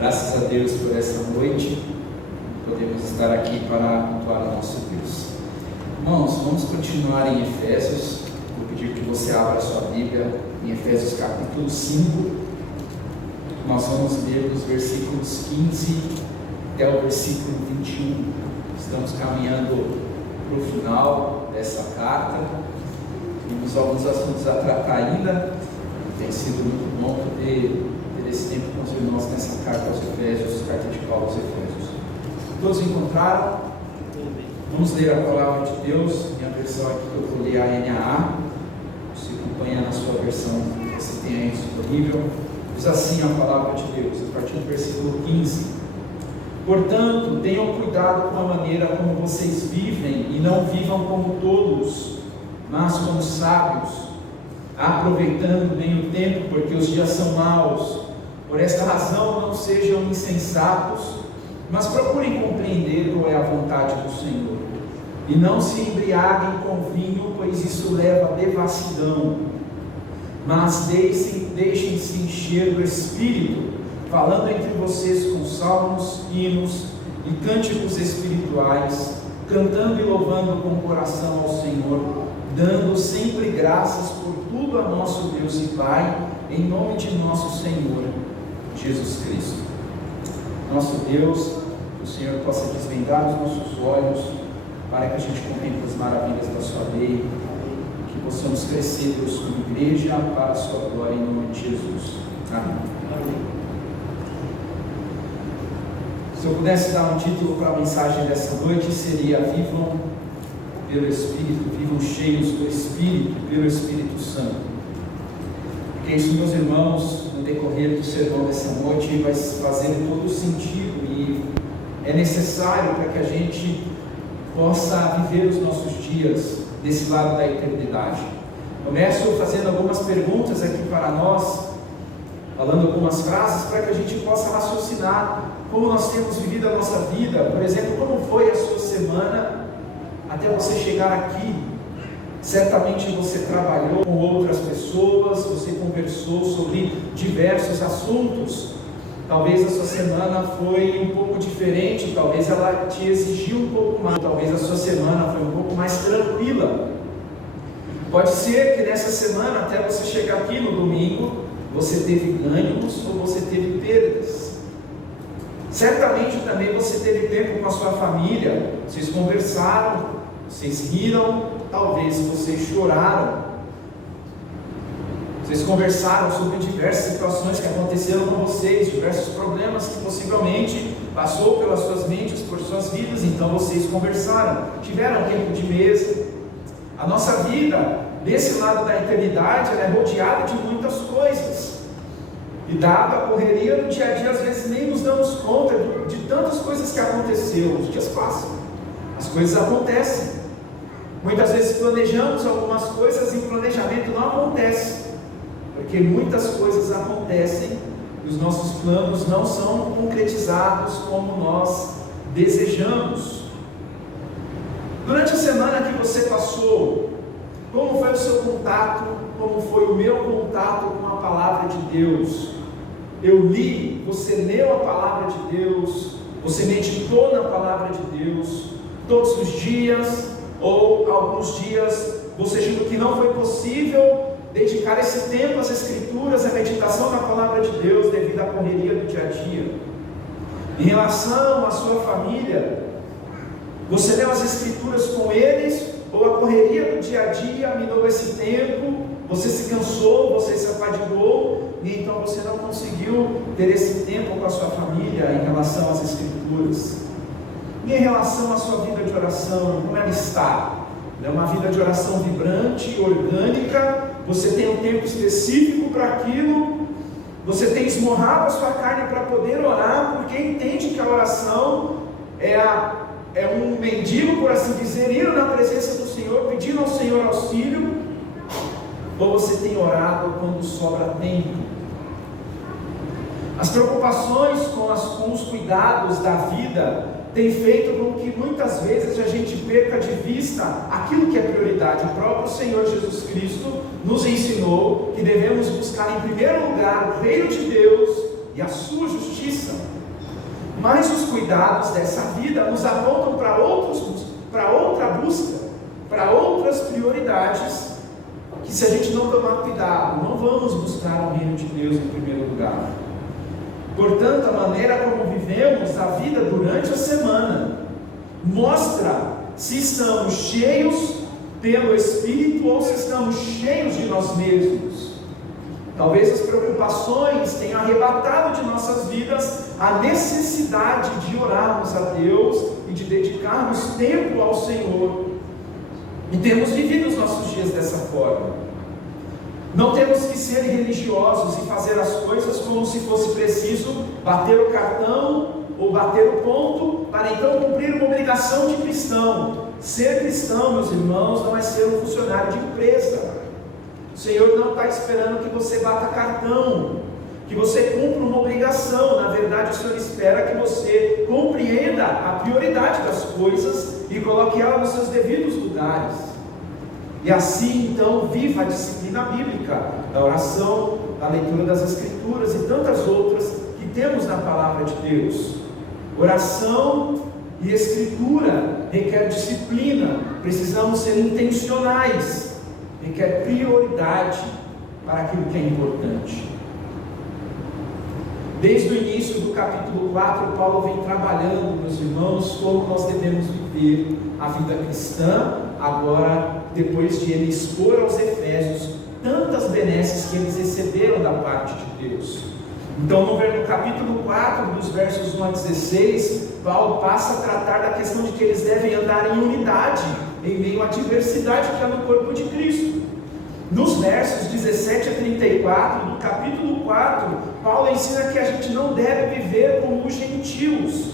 Graças a Deus por essa noite, podemos estar aqui para cultuar o nosso Deus. Irmãos, vamos continuar em Efésios. Vou pedir que você abra a sua Bíblia em Efésios capítulo 5. Nós vamos ler dos versículos 15 até o versículo 21. Estamos caminhando para o final dessa carta. Temos alguns assuntos a tratar ainda. Tem sido muito bom poder ter esse tempo com os irmãos nessa carta aos Efésios, carta de Paulo aos Efésios. Todos encontraram? Vamos ler a palavra de Deus. Minha versão aqui que eu vou ler a NAA. Você acompanha na sua versão que você tem aí disponível. Diz assim a palavra de Deus, a partir do versículo 15: Portanto, tenham cuidado com a maneira como vocês vivem, e não vivam como tolos, mas como sábios, aproveitando bem o tempo, porque os dias são maus. Por esta razão, não sejam insensatos, mas procurem compreender qual é a vontade do Senhor. E não se embriaguem com vinho, pois isso leva à devassidão. Mas deixem-se encher do Espírito, falando entre vocês com salmos, hinos e cânticos espirituais, cantando e louvando com o coração ao Senhor, dando sempre graças por tudo a nosso Deus e Pai, em nome de nosso Senhor Jesus Cristo. Nosso Deus, que o Senhor possa desvendar os nossos olhos, para que a gente contemple as maravilhas da sua lei, que possamos crescer, Deus, como igreja, para a sua glória, em nome de Jesus. Amém. Se eu pudesse dar um título para a mensagem dessa noite, seria: Vivam pelo Espírito, vivam cheios do Espírito, pelo Espírito Santo. Porque isso, meus irmãos, no decorrer do sermão dessa noite, vai fazer todo sentido e é necessário para que a gente possa viver os nossos dias desse lado da eternidade. Começo fazendo algumas perguntas aqui para nós, falando algumas frases para que a gente possa raciocinar como nós temos vivido a nossa vida. Por exemplo, como foi a sua semana até você chegar aqui? Certamente você trabalhou com outras pessoas, você conversou sobre diversos assuntos. Talvez a sua semana foi um pouco diferente, talvez ela te exigiu um pouco mais, talvez a sua semana foi um pouco mais tranquila. Pode ser que nessa semana, até você chegar aqui no domingo, você teve ganhos ou você teve perdas. Certamente também você teve tempo com a sua família, vocês conversaram, vocês riram, talvez vocês choraram. Vocês conversaram sobre diversas situações que aconteceram com vocês, diversos problemas que possivelmente passou pelas suas mentes, por suas vidas, então vocês conversaram, tiveram tempo de mesa. A nossa vida, desse lado da eternidade, ela é rodeada de muitas coisas. E dada a correria do dia a dia, às vezes nem nos damos conta de tantas coisas que aconteceram. Os dias passam, as coisas acontecem. Muitas vezes planejamos algumas coisas e o planejamento não acontece, porque muitas coisas acontecem e os nossos planos não são concretizados como nós desejamos. Durante a semana que você passou, como foi o seu contato, como foi o meu contato com a palavra de Deus? Eu li, você leu a palavra de Deus, você meditou na palavra de Deus todos os dias, ou alguns dias você julga que não foi possível dedicar esse tempo às Escrituras, à meditação na palavra de Deus, devido à correria do dia a dia. Em relação à sua família, você leu as Escrituras com eles, ou a correria do dia a dia minou esse tempo, você se cansou, você se afadigou, e então você não conseguiu ter esse tempo com a sua família em relação às Escrituras. E em relação à sua vida de oração, como ela está? É uma vida de oração vibrante, orgânica, você tem um tempo específico para aquilo, você tem esmorrado a sua carne para poder orar, porque entende que a oração é um mendigo, por assim dizer, ir na presença do Senhor, pedindo ao Senhor auxílio, ou você tem orado quando sobra tempo? As preocupações com os cuidados da vida tem feito com que muitas vezes a gente perca de vista aquilo que é prioridade. O próprio Senhor Jesus Cristo nos ensinou que devemos buscar em primeiro lugar o reino de Deus e a sua justiça. Mas os cuidados dessa vida nos apontam para outra busca, para outras prioridades, que se a gente não tomar cuidado, não vamos buscar o reino de Deus em primeiro lugar. Portanto, a maneira como vivemos a vida durante a semana mostra se estamos cheios pelo Espírito ou se estamos cheios de nós mesmos. Talvez as preocupações tenham arrebatado de nossas vidas a necessidade de orarmos a Deus e de dedicarmos tempo ao Senhor. E temos vivido os nossos dias dessa forma. Não temos que ser religiosos e fazer as coisas como se fosse preciso bater o cartão ou bater o ponto para então cumprir uma obrigação de cristão. Ser cristão, meus irmãos, não é ser um funcionário de empresa. O Senhor não está esperando que você bata cartão, que você cumpra uma obrigação. Na verdade, o Senhor espera que você compreenda a prioridade das coisas e coloque ela nos seus devidos lugares. E assim, então, viva a disciplina bíblica, da oração, da leitura das Escrituras e tantas outras que temos na Palavra de Deus. Oração e Escritura requer disciplina, precisamos ser intencionais, requer prioridade para aquilo que é importante. Desde o início do capítulo 4, Paulo vem trabalhando, meus irmãos, como nós devemos viver a vida cristã, agora, depois de ele expor aos Efésios tantas benesses que eles receberam da parte de Deus. Então, no capítulo 4, dos versos 1 a 16, Paulo passa a tratar da questão de que eles devem andar em unidade, em meio à diversidade que há no corpo de Cristo. Nos versos 17 a 34, do capítulo 4, Paulo ensina que a gente não deve viver como os gentios,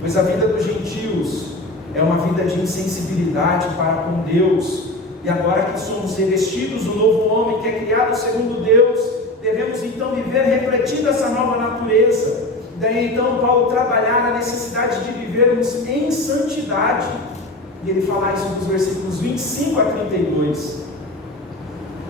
pois a vida dos gentios é uma vida de insensibilidade para com Deus. E agora que somos revestidos, o novo homem que é criado segundo Deus, devemos então viver refletindo essa nova natureza. Daí então Paulo trabalhar na necessidade de vivermos em santidade. E ele fala isso nos versículos 25 a 32.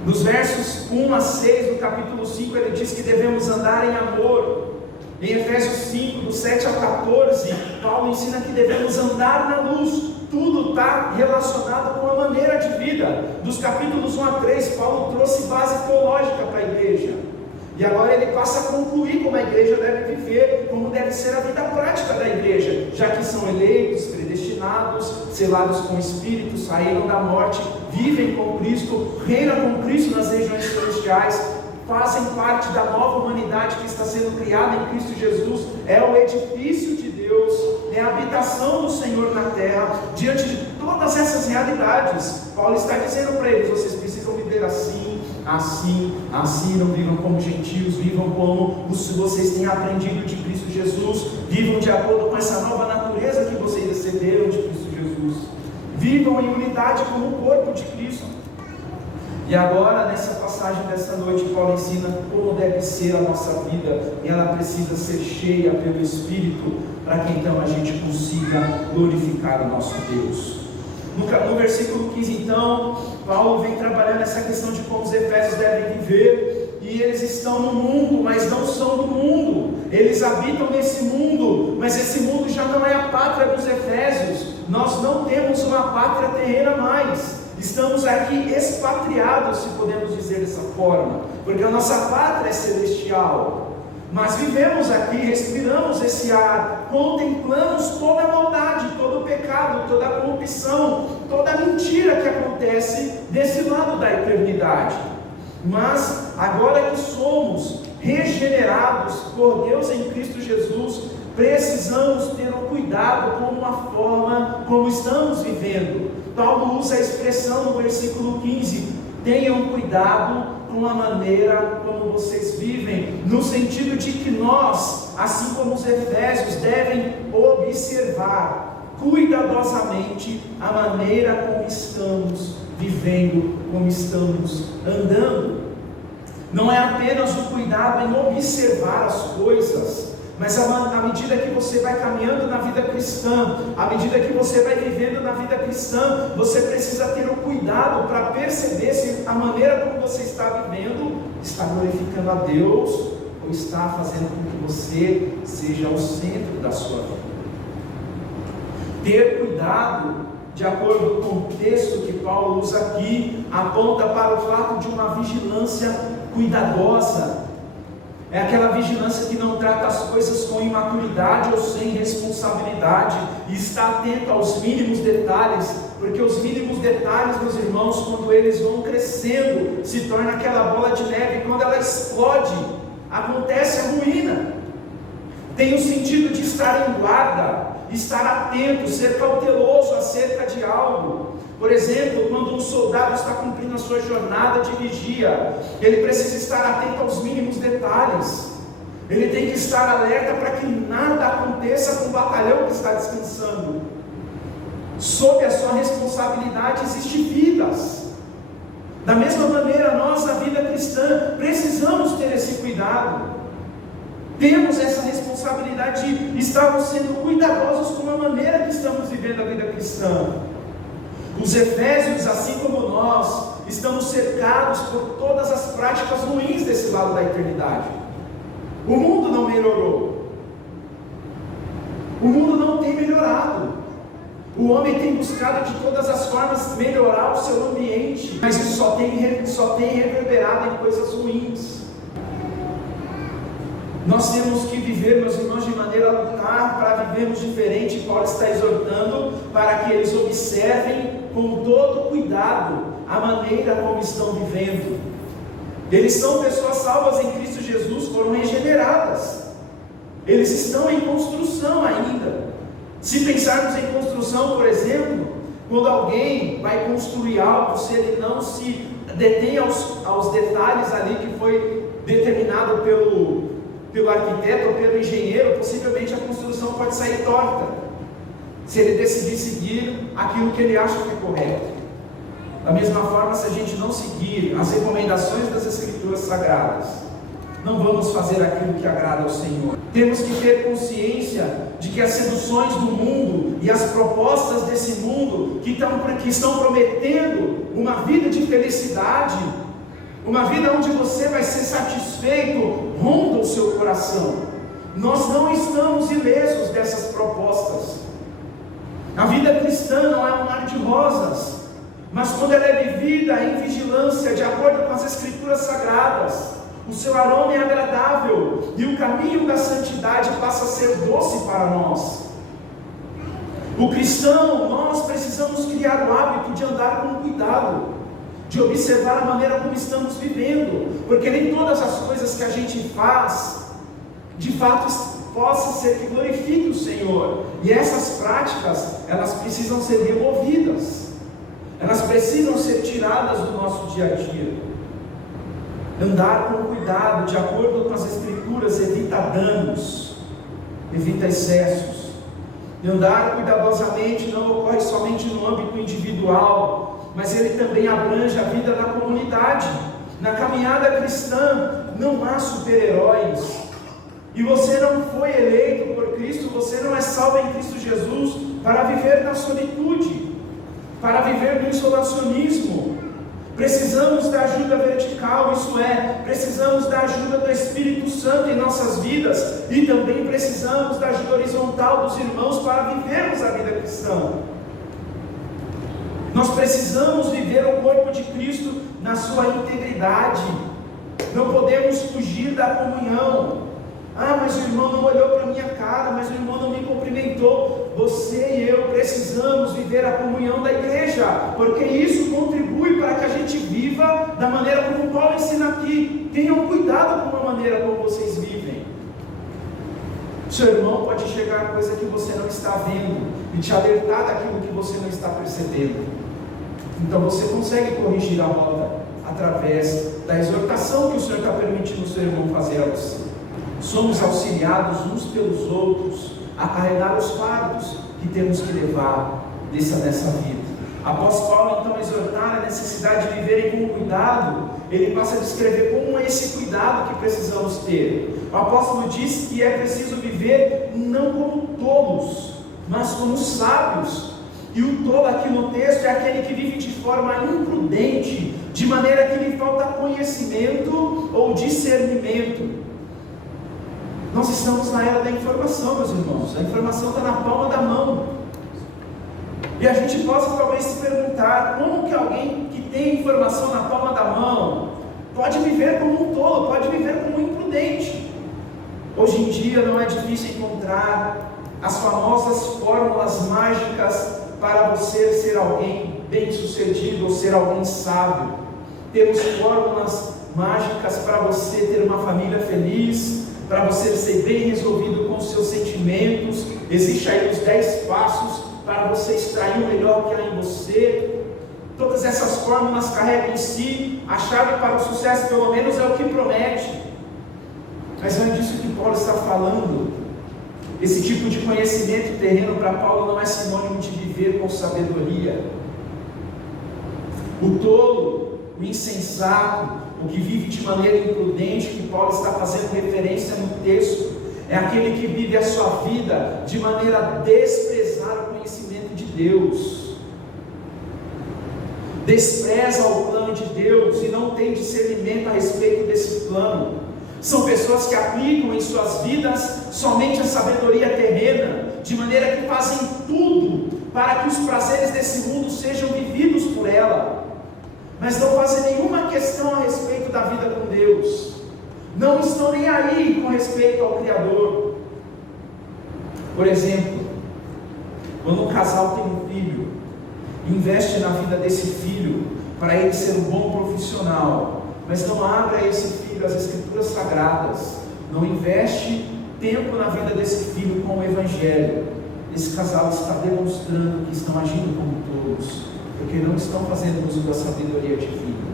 Nos versos 1 a 6 do capítulo 5, ele diz que devemos andar em amor. Em Efésios 5, do 7 ao 14, Paulo ensina que devemos andar na luz. Tudo está relacionado com a maneira de vida. Dos capítulos 1 a 3, Paulo trouxe base teológica para a igreja. E agora ele passa a concluir como a igreja deve viver, como deve ser a vida prática da igreja, já que são eleitos, predestinados, selados com o Espírito, saíram da morte, vivem com Cristo, reinam com Cristo nas regiões celestiais, fazem parte da nova humanidade que está sendo criada em Cristo Jesus, é o edifício de Deus, é a habitação do Senhor na terra. Diante de todas essas realidades, Paulo está dizendo para eles: vocês precisam viver assim, não vivam como gentios, vivam como vocês têm aprendido de Cristo Jesus, vivam de acordo com essa nova natureza que vocês receberam de Cristo Jesus, vivam em unidade como o corpo de Cristo. E agora, nessa passagem dessa noite, Paulo ensina como deve ser a nossa vida, e ela precisa ser cheia pelo Espírito, para que então a gente consiga glorificar o nosso Deus. No versículo 15, então, Paulo vem trabalhando essa questão de como os Efésios devem viver, e eles estão no mundo, mas não são do mundo. Eles habitam nesse mundo, mas esse mundo já não é a pátria dos Efésios. Nós não temos uma pátria terrena mais. Estamos aqui expatriados, se podemos dizer dessa forma, porque a nossa pátria é celestial. Mas vivemos aqui, respiramos esse ar, contemplamos toda a maldade, todo o pecado, toda a corrupção, toda a mentira que acontece desse lado da eternidade. Mas agora que somos regenerados por Deus em Cristo Jesus, precisamos ter um cuidado com a forma como estamos vivendo. Paulo usa a expressão no versículo 15: tenham cuidado com a maneira como vocês vivem, no sentido de que nós, assim como os Efésios, devem observar cuidadosamente a maneira como estamos vivendo, como estamos andando. Não é apenas o cuidado em observar as coisas, mas à medida que você vai caminhando na vida cristã, à medida que você vai vivendo na vida cristã, você precisa ter o cuidado para perceber se a maneira como você está vivendo está glorificando a Deus ou está fazendo com que você seja o centro da sua vida. Ter cuidado, de acordo com o texto que Paulo usa aqui, aponta para o fato de uma vigilância cuidadosa. É aquela vigilância que não trata as coisas com imaturidade ou sem responsabilidade, e está atento aos mínimos detalhes, porque os mínimos detalhes, meus irmãos, quando eles vão crescendo, se torna aquela bola de neve, e quando ela explode, acontece a ruína. Tem o sentido de estar em guarda, estar atento, ser cauteloso acerca de algo. Por exemplo, quando um soldado está cumprindo a sua jornada de vigia, ele precisa estar atento aos mínimos detalhes. Ele tem que estar alerta para que nada aconteça com o batalhão que está descansando. Sob a sua responsabilidade existem vidas. Da mesma maneira, nós, na vida cristã, precisamos ter esse cuidado. Temos essa responsabilidade de estarmos sendo cuidadosos com a maneira que estamos vivendo a vida cristã. Os efésios, assim como nós, estamos cercados por todas as práticas ruins desse lado da eternidade. O mundo não melhorou. O mundo não tem melhorado. O homem tem buscado de todas as formas melhorar o seu ambiente, mas isso só tem reverberado em coisas ruins. Nós temos que viver, meus irmãos, de maneira a lutar para vivermos diferente. Paulo está exortando para que eles observem com todo cuidado a maneira como estão vivendo. Eles são pessoas salvas em Cristo Jesus, foram regeneradas. Eles estão em construção ainda. Se pensarmos em construção, por exemplo, quando alguém vai construir algo, se ele não se detém aos detalhes ali que foi determinado pelo arquiteto ou pelo engenheiro, possivelmente a construção pode sair torta, se ele decidir seguir aquilo que ele acha que é correto. Da mesma forma, se a gente não seguir as recomendações das Escrituras Sagradas, não vamos fazer aquilo que agrada ao Senhor. Temos que ter consciência de que as seduções do mundo e as propostas desse mundo que estão prometendo uma vida de felicidade, uma vida onde você vai ser satisfeito, ronda o seu coração. Nós não estamos ilesos dessas propostas. A vida cristã não é um mar de rosas, mas quando ela é vivida em vigilância, de acordo com as Escrituras Sagradas, o seu aroma é agradável e o caminho da santidade passa a ser doce para nós. O cristão, nós precisamos criar o hábito de andar com cuidado, de observar a maneira como estamos vivendo, porque nem todas as coisas que a gente faz, de fato, possa ser que glorifique o Senhor, e essas práticas, elas precisam ser removidas, elas precisam ser tiradas do nosso dia a dia. Andar com cuidado, de acordo com as Escrituras, evita danos, evita excessos. Andar cuidadosamente não ocorre somente no âmbito individual, mas ele também abrange a vida da comunidade. Na caminhada cristã não há super-heróis, e você não foi eleito por Cristo, você não é salvo em Cristo Jesus para viver na solitude, para viver no isolacionismo. Precisamos da ajuda vertical, isso é, precisamos da ajuda do Espírito Santo em nossas vidas, e também precisamos da ajuda horizontal dos irmãos para vivermos a vida cristã. Nós precisamos viver o corpo de Cristo na sua integridade, não podemos fugir da comunhão. Ah, mas o irmão não olhou para a minha cara, mas o irmão não me cumprimentou. Você e eu precisamos viver a comunhão da igreja, porque isso contribui para que a gente viva da maneira como Paulo ensina aqui. Tenham cuidado com a maneira como vocês vivem. Seu irmão pode chegar a coisa que você não está vendo e te alertar daquilo que você não está percebendo. Então você consegue corrigir a rota através da exortação que o Senhor está permitindo o seu irmão fazer a você. Somos auxiliados uns pelos outros a carregar os fardos que temos que levar nessa vida. Após Paulo então exortar a necessidade de viverem com cuidado, ele passa a descrever como é esse cuidado que precisamos ter. O apóstolo diz que é preciso viver não como tolos, mas como sábios. E o tolo aqui no texto é aquele que vive de forma imprudente, de maneira que lhe falta conhecimento ou discernimento. Nós estamos na era da informação, meus irmãos. A informação está na palma da mão. E a gente possa talvez se perguntar, como que alguém que tem informação na palma da mão pode viver como um tolo, pode viver como um imprudente? Hoje em dia não é difícil encontrar as famosas fórmulas mágicas para você ser alguém bem-sucedido ou ser alguém sábio. Temos fórmulas mágicas para você ter uma família feliz, para você ser bem resolvido com os seus sentimentos. Existe aí os 10 passos para você extrair o melhor que há em você. Todas essas fórmulas carregam em si a chave para o sucesso, pelo menos é o que promete. Mas não é disso que Paulo está falando. Esse tipo de conhecimento terreno para Paulo não é sinônimo de viver com sabedoria. O tolo, o insensato, o que vive de maneira imprudente, que Paulo está fazendo referência no texto, é aquele que vive a sua vida de maneira a desprezar o conhecimento de Deus, despreza o plano de Deus e não tem discernimento a respeito desse plano. São pessoas que aplicam em suas vidas somente a sabedoria terrena, de maneira que fazem tudo para que os prazeres desse mundo sejam vividos por ela, mas não fazem nenhuma questão a respeito da vida com Deus, não estão nem aí com respeito ao Criador. Por exemplo, quando um casal tem um filho, investe na vida desse filho para ele ser um bom profissional, mas não abre a esse filho as Escrituras Sagradas, não investe tempo na vida desse filho com o Evangelho, esse casal está demonstrando que estão agindo como tolos, porque não estão fazendo uso da sabedoria divina,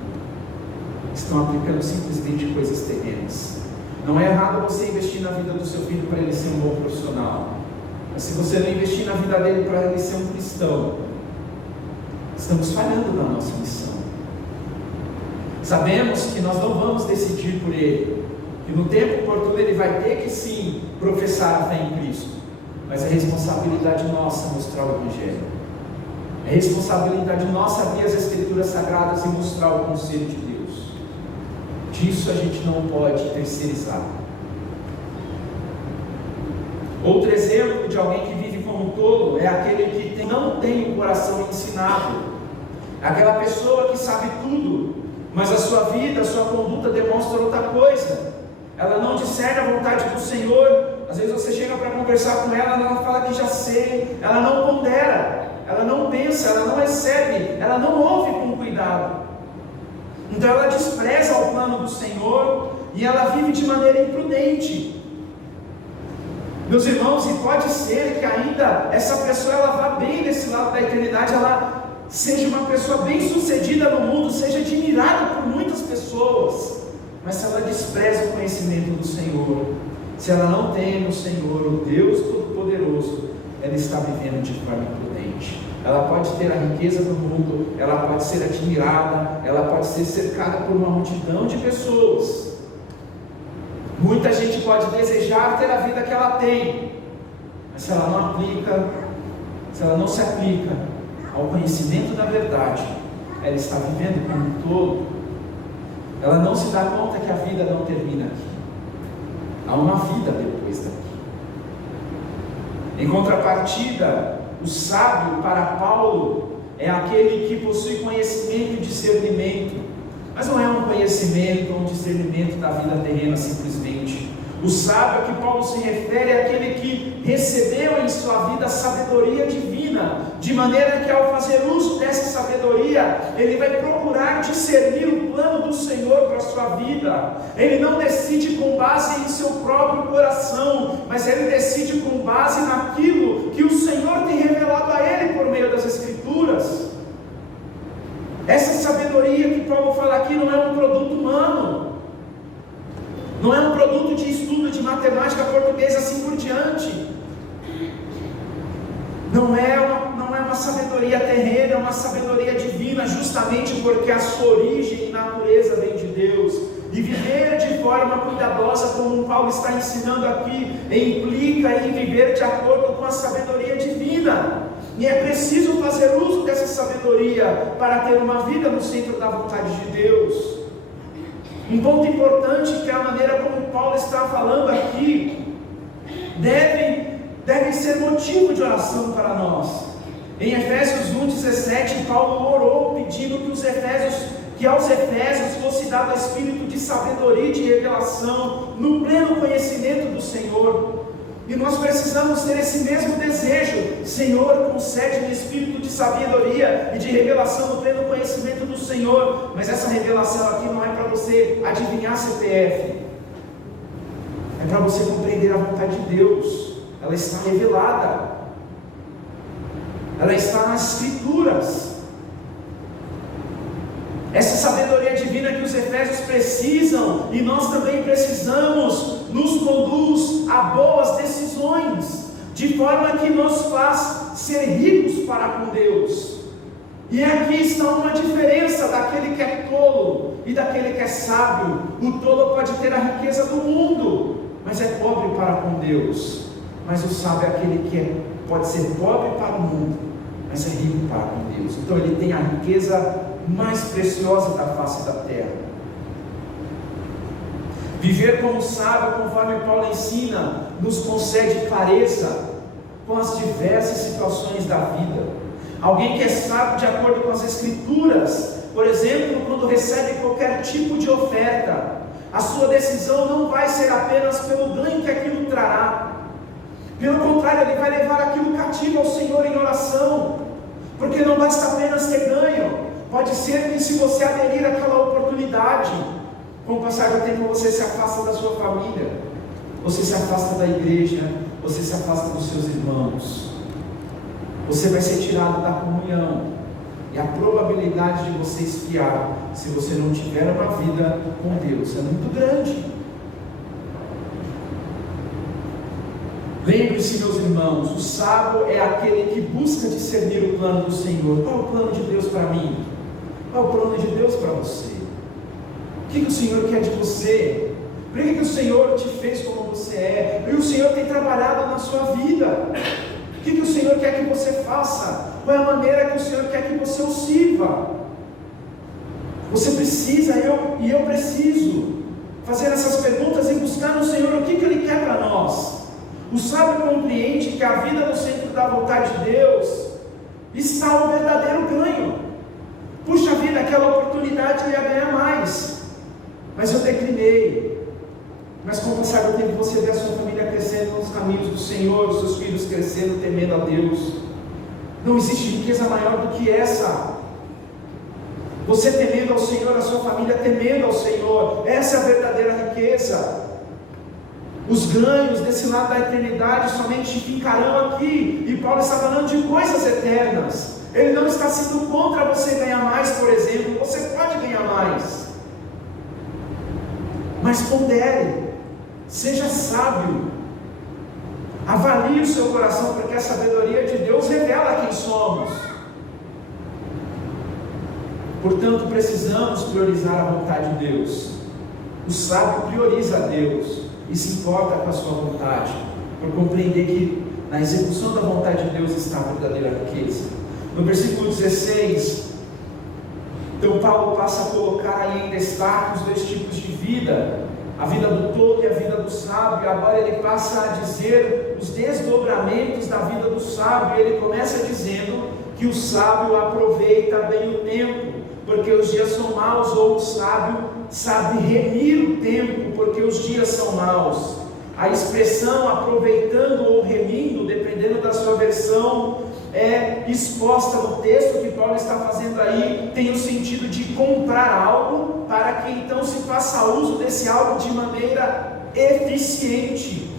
estão aplicando simplesmente coisas terrenas. Não é errado você investir na vida do seu filho para ele ser um bom profissional, mas se você não investir na vida dele para ele ser um cristão, estamos falhando na nossa missão. Sabemos que nós não vamos decidir por ele, que no tempo oportuno ele vai ter que sim professar a fé em Cristo, mas é responsabilidade nossa mostrar o Evangelho, é responsabilidade nossa abrir as Escrituras Sagradas e mostrar o conselho de Deus. Disso a gente não pode terceirizar. Outro exemplo de alguém que vive como tolo é aquele que não tem o coração ensinado, aquela pessoa que sabe tudo, mas a sua vida, a sua conduta demonstra outra coisa. Ela não discerne a vontade do Senhor. Às vezes você chega para conversar com ela, ela fala que já sei, ela não pondera, ela não pensa, ela não recebe, ela não ouve com cuidado. Então ela despreza o plano do Senhor e ela vive de maneira imprudente. Meus irmãos, e pode ser que ainda essa pessoa ela vá bem nesse lado da eternidade, ela seja uma pessoa bem sucedida no mundo, seja admirada por muitas pessoas, mas se ela despreza o conhecimento do Senhor, se ela não tem no Senhor, o Deus Todo-Poderoso, ela está vivendo de forma imprudente. Ela pode ter a riqueza do mundo, ela pode ser admirada, ela pode ser cercada por uma multidão de pessoas. Muita gente pode desejar ter a vida que ela tem, mas se ela não aplica, se ela não se aplica ao conhecimento da verdade, ela está vivendo como um tolo. Ela não se dá conta que a vida não termina aqui, há uma vida depois daqui. Em contrapartida, o sábio para Paulo é aquele que possui conhecimento e discernimento, mas não é um conhecimento ou um discernimento da vida terrena simplesmente. O sábio a que Paulo se refere é aquele que recebeu em sua vida a sabedoria divina, de maneira que ao fazer uso dessa sabedoria, ele vai procurar discernir o plano do Senhor para a sua vida. Ele não decide com base em seu próprio coração, mas ele decide com base naquilo que o Senhor tem revelado a ele por meio das Escrituras. Essa sabedoria que Paulo fala aqui não é um produto humano, não é um produto de estudo de matemática, português, assim por diante. Não é uma sabedoria terrena, é uma sabedoria divina, justamente porque a sua origem e natureza vem de Deus. E viver de forma cuidadosa, como Paulo está ensinando aqui, implica em viver de acordo com a sabedoria divina. E é preciso fazer uso dessa sabedoria para ter uma vida no centro da vontade de Deus. Um ponto importante que é a maneira como Paulo está falando aqui devem ser motivo de oração para nós. Em Efésios 1,17, Paulo orou pedindo que aos Efésios fosse dado espírito de sabedoria e de revelação no pleno conhecimento do Senhor. E nós precisamos ter esse mesmo desejo. Senhor, concede-me espírito de sabedoria e de revelação no pleno conhecimento do Senhor. Mas essa revelação aqui não é para você adivinhar CPF, é para você compreender a vontade de Deus. Ela está revelada, ela está nas Escrituras. Essa sabedoria divina que os Efésios precisam, e nós também precisamos, nos conduz a boas decisões, de forma que nos faz ser ricos para com Deus. E aqui está uma diferença daquele que é tolo e daquele que é sábio. O tolo pode ter a riqueza do mundo, mas é pobre para com Deus. Mas o sábio é aquele que pode ser pobre para o mundo, mas é rico para com Deus. Então ele tem a riqueza mais preciosa da face da terra. Viver como sábio, conforme Paulo ensina, nos concede clareza com as diversas situações da vida. Alguém que é sábio de acordo com as Escrituras, por exemplo, quando recebe qualquer tipo de oferta, a sua decisão não vai ser apenas pelo ganho que aquilo trará. Pelo contrário, ele vai levar aquilo cativo ao Senhor em oração, porque não basta apenas ter ganho. Pode ser que, se você aderir àquela oportunidade, com o passar do tempo você se afasta da sua família, você se afasta da igreja, você se afasta dos seus irmãos, você vai ser tirado da comunhão, e a probabilidade de você esfriar, se você não tiver uma vida com Deus, é muito grande. Lembre-se, meus irmãos, o sábio é aquele que busca discernir o plano do Senhor. Qual é o plano de Deus para mim? Qual é o plano de Deus para você? O que o Senhor quer de você? Por que o Senhor te fez como você é? E o Senhor tem trabalhado na sua vida. O que o Senhor quer que você faça? Qual é a maneira que o Senhor quer que você o sirva? Você precisa, eu preciso fazer essas perguntas e buscar no Senhor o que Ele quer para nós. O sábio compreende que a vida no centro da vontade de Deus está o verdadeiro ganho. Puxa vida, aquela oportunidade eu ia ganhar mais, mas eu declinei. Mas com o passar do tempo você vê a sua família crescendo nos caminhos do Senhor, os seus filhos crescendo, temendo a Deus. Não existe riqueza maior do que essa. Você temendo ao Senhor, a sua família temendo ao Senhor, essa é a verdadeira riqueza. Os ganhos desse lado da eternidade somente ficarão aqui, e Paulo está falando de coisas eternas. Ele não está sendo contra você ganhar mais, por exemplo. Você pode ganhar mais, mas pondere, seja sábio, avalie o seu coração, porque a sabedoria de Deus revela quem somos. Portanto, precisamos priorizar a vontade de Deus. O sábio prioriza a Deus e se importa com a sua vontade, por compreender que na execução da vontade de Deus está a verdadeira riqueza. No versículo 16, então Paulo passa a colocar aí em destaque os dois tipos de vida, a vida do tolo e a vida do sábio. Agora ele passa a dizer os desdobramentos da vida do sábio. Ele começa dizendo que o sábio aproveita bem o tempo, porque os dias são maus, ou o sábio sabe remir o tempo, porque os dias são maus. A expressão aproveitando ou remindo, dependendo da sua versão, é exposta no texto que Paulo está fazendo aí, tem o sentido de comprar algo, para que então se faça uso desse algo de maneira eficiente.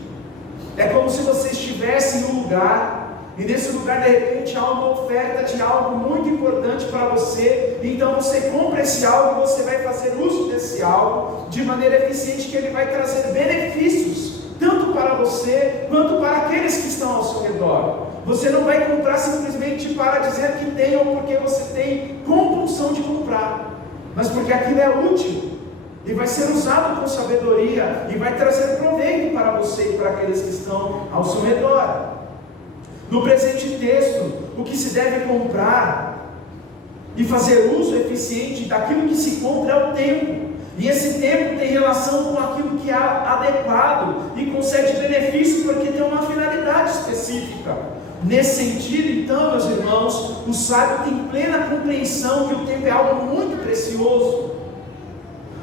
É como se você estivesse em um lugar, e nesse lugar de repente há uma oferta de algo muito importante para você, então você compra esse algo e você vai fazer uso desse algo de maneira eficiente, que ele vai trazer benefícios, tanto para você, quanto para aqueles que estão ao seu redor. Você não vai comprar simplesmente para dizer que tem, ou porque você tem compulsão de comprar, mas porque aquilo é útil, e vai ser usado com sabedoria, e vai trazer proveito para você e para aqueles que estão ao seu redor. No presente texto, o que se deve comprar e fazer uso eficiente daquilo que se compra é o tempo, e esse tempo tem relação com aquilo que é adequado e concede benefício porque tem uma finalidade específica. Nesse sentido, então, meus irmãos, o sábio tem plena compreensão que o tempo é algo muito precioso.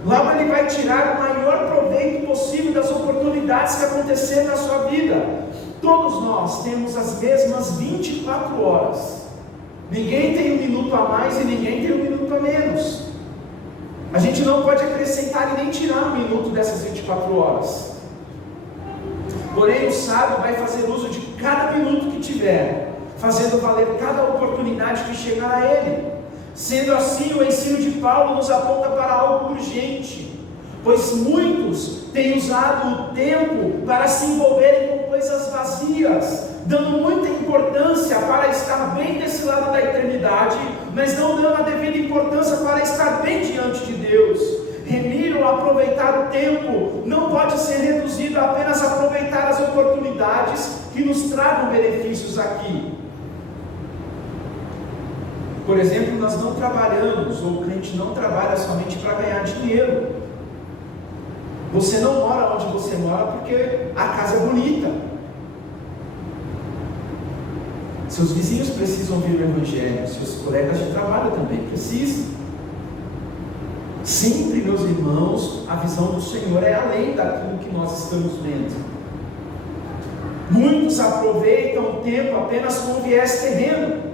Logo, ele vai tirar o maior proveito possível das oportunidades que acontecerem na sua vida. Todos nós temos as mesmas 24 horas. Ninguém tem um minuto a mais e ninguém tem um minuto a menos. A gente não pode acrescentar e nem tirar um minuto dessas 24 horas. Porém, o sábio vai fazer uso de cada minuto que tiver, fazendo valer cada oportunidade que chegar a ele. Sendo assim, o ensino de Paulo nos aponta para algo urgente, pois muitos têm usado o tempo para se envolverem com coisas vazias, dando muita importância para estar bem desse lado da eternidade, mas não dando a devida importância para estar bem diante de Deus. Remir ou aproveitar o tempo não pode ser reduzido a apenas aproveitar as oportunidades que nos tragam benefícios aqui. Por exemplo, nós não trabalhamos, ou o crente não trabalha somente para ganhar dinheiro. Você não mora onde você mora porque a casa é bonita. Seus vizinhos precisam ouvir o Evangelho, seus colegas de trabalho também precisam. Sempre, meus irmãos, a visão do Senhor é além daquilo que nós estamos vendo. Muitos aproveitam o tempo apenas com um viés terreno.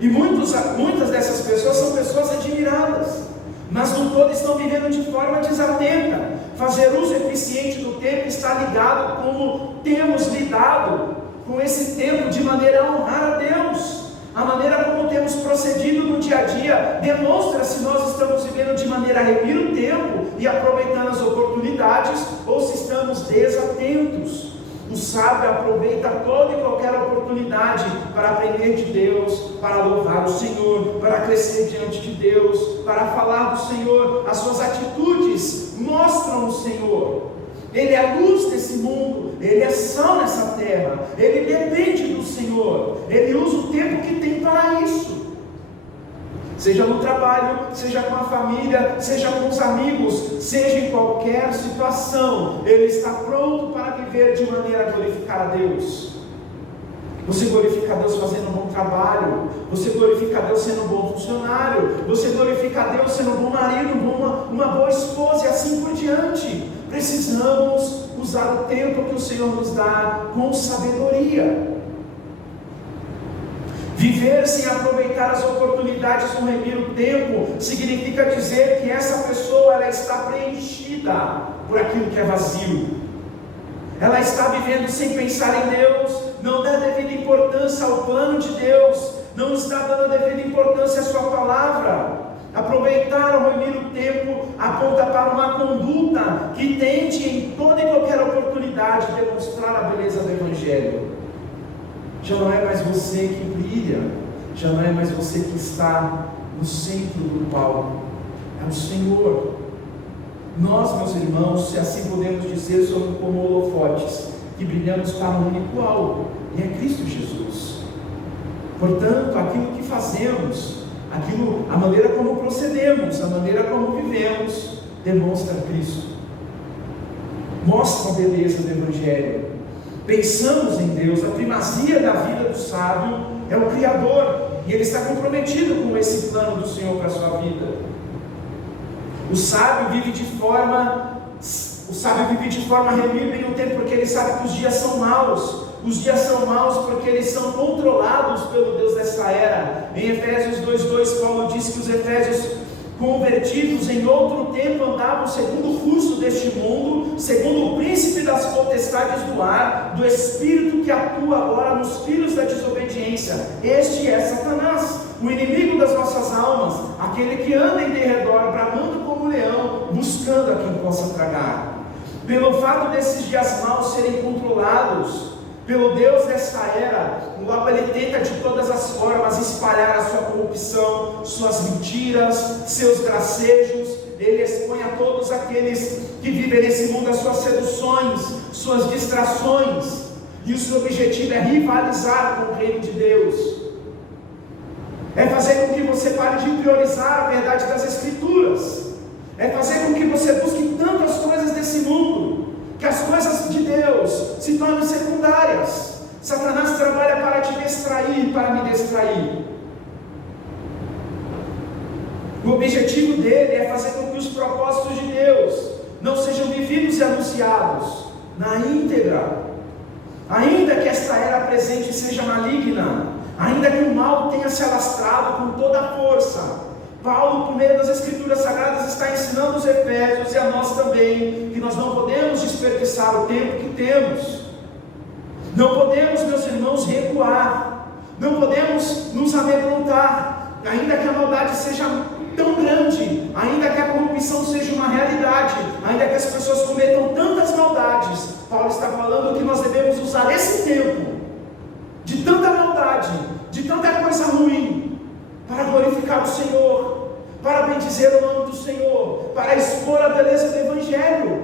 E muitas dessas pessoas são pessoas admiradas, mas no todo estão vivendo de forma desatenta. Fazer uso eficiente do tempo está ligado como temos lidado com esse tempo de maneira a honrar a Deus. A maneira como temos procedido no dia a dia demonstra se nós estamos vivendo de maneira a remir o tempo e aproveitando as oportunidades, ou se estamos desatentos. O sábio aproveita toda e qualquer oportunidade para aprender de Deus, para louvar o Senhor, para crescer diante de Deus, para falar do Senhor. As suas atitudes mostram o Senhor. Ele é a luz desse mundo, ele é sal nessa terra, ele depende do Senhor, ele usa o tempo que tem para isso. Seja no trabalho, seja com a família, seja com os amigos, seja em qualquer situação, ele está pronto para viver de maneira a glorificar a Deus. Você glorifica a Deus fazendo um bom trabalho, você glorifica a Deus sendo um bom funcionário, você glorifica a Deus sendo um bom marido, uma boa esposa e assim por diante. Precisamos usar o tempo que o Senhor nos dá com sabedoria. Viver sem aproveitar as oportunidades com remir o tempo significa dizer que essa pessoa ela está preenchida por aquilo que é vazio. Ela está vivendo sem pensar em Deus, não dá devida importância ao plano de Deus, não está dando devida importância à sua palavra. Aproveitar ou remir o tempo aponta para uma conduta que tente em toda e qualquer oportunidade demonstrar a beleza do Evangelho. Já não é mais você que brilha, já não é mais você que está no centro do palco, é o Senhor. Nós, meus irmãos, se assim podemos dizer, somos como holofotes, que brilhamos para um único alvo, e é Cristo Jesus. Portanto, aquilo que fazemos, a maneira como procedemos, a maneira como vivemos, demonstra Cristo, mostra a beleza do Evangelho. Pensamos em Deus, a primazia da vida do sábio é o Criador, e ele está comprometido com esse plano do Senhor para a sua vida. O sábio vive de forma remir bem o tempo, porque ele sabe que os dias são maus. Os dias são maus porque eles são controlados pelo Deus dessa era. Em Efésios 2:2, Paulo diz que os efésios convertidos em outro tempo andavam segundo o curso deste mundo, segundo o príncipe das potestades do ar, do espírito que atua agora nos filhos da desobediência. Este é Satanás, o inimigo das nossas almas, aquele que anda em derredor, bramando como um leão, buscando a quem possa tragar. Pelo fato desses dias maus serem controlados pelo Deus dessa era, logo ele tenta de todas as formas espalhar a sua corrupção, suas mentiras, seus gracejos. Ele expõe a todos aqueles que vivem nesse mundo as suas seduções, suas distrações, e o seu objetivo é rivalizar com o reino de Deus, é fazer com que você pare de priorizar a verdade das Escrituras, é fazer com que você busque tantas coisas desse mundo, que as coisas de Deus se tornem secundárias. Satanás trabalha para te distrair, para me distrair. O objetivo dele é fazer com que os propósitos de Deus não sejam vividos e anunciados na íntegra. Ainda que esta era presente seja maligna, ainda que o mal tenha se alastrado com toda a força, Paulo, por meio das Escrituras Sagradas, está ensinando os Efésios e a nós também, que nós não podemos desperdiçar o tempo que temos. Não podemos, meus irmãos, recuar. Não podemos nos amedrontar. Ainda que a maldade seja tão grande, ainda que a corrupção seja uma realidade, ainda que as pessoas cometam tantas maldades, Paulo está falando que nós devemos usar esse tempo de tanta maldade, de tanta coisa ruim, para glorificar o Senhor, para bendizer o nome do Senhor, para expor a beleza do Evangelho.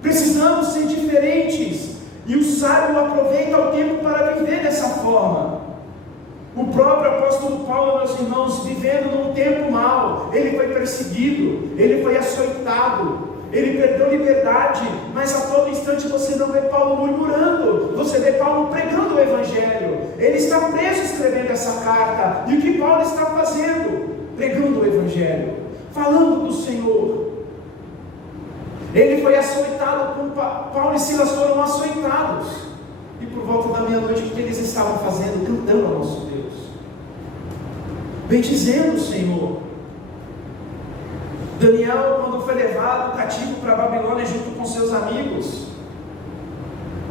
Precisamos ser diferentes, e o sábio aproveita o tempo para viver dessa forma. O próprio apóstolo Paulo, meus irmãos, vivendo num tempo mau, ele foi perseguido, ele foi açoitado, ele perdeu liberdade, mas a todo instante você não vê Paulo murmurando, você vê Paulo pregando o Evangelho. Ele está preso escrevendo essa carta, e o que Paulo está fazendo? Pregando o Evangelho, falando do Senhor. Ele foi açoitado, como Paulo e Silas foram açoitados, e por volta da meia-noite, o que eles estavam fazendo? Cantando ao nosso Deus, bendizendo o Senhor. Daniel, quando foi levado cativo para a Babilônia junto com seus amigos,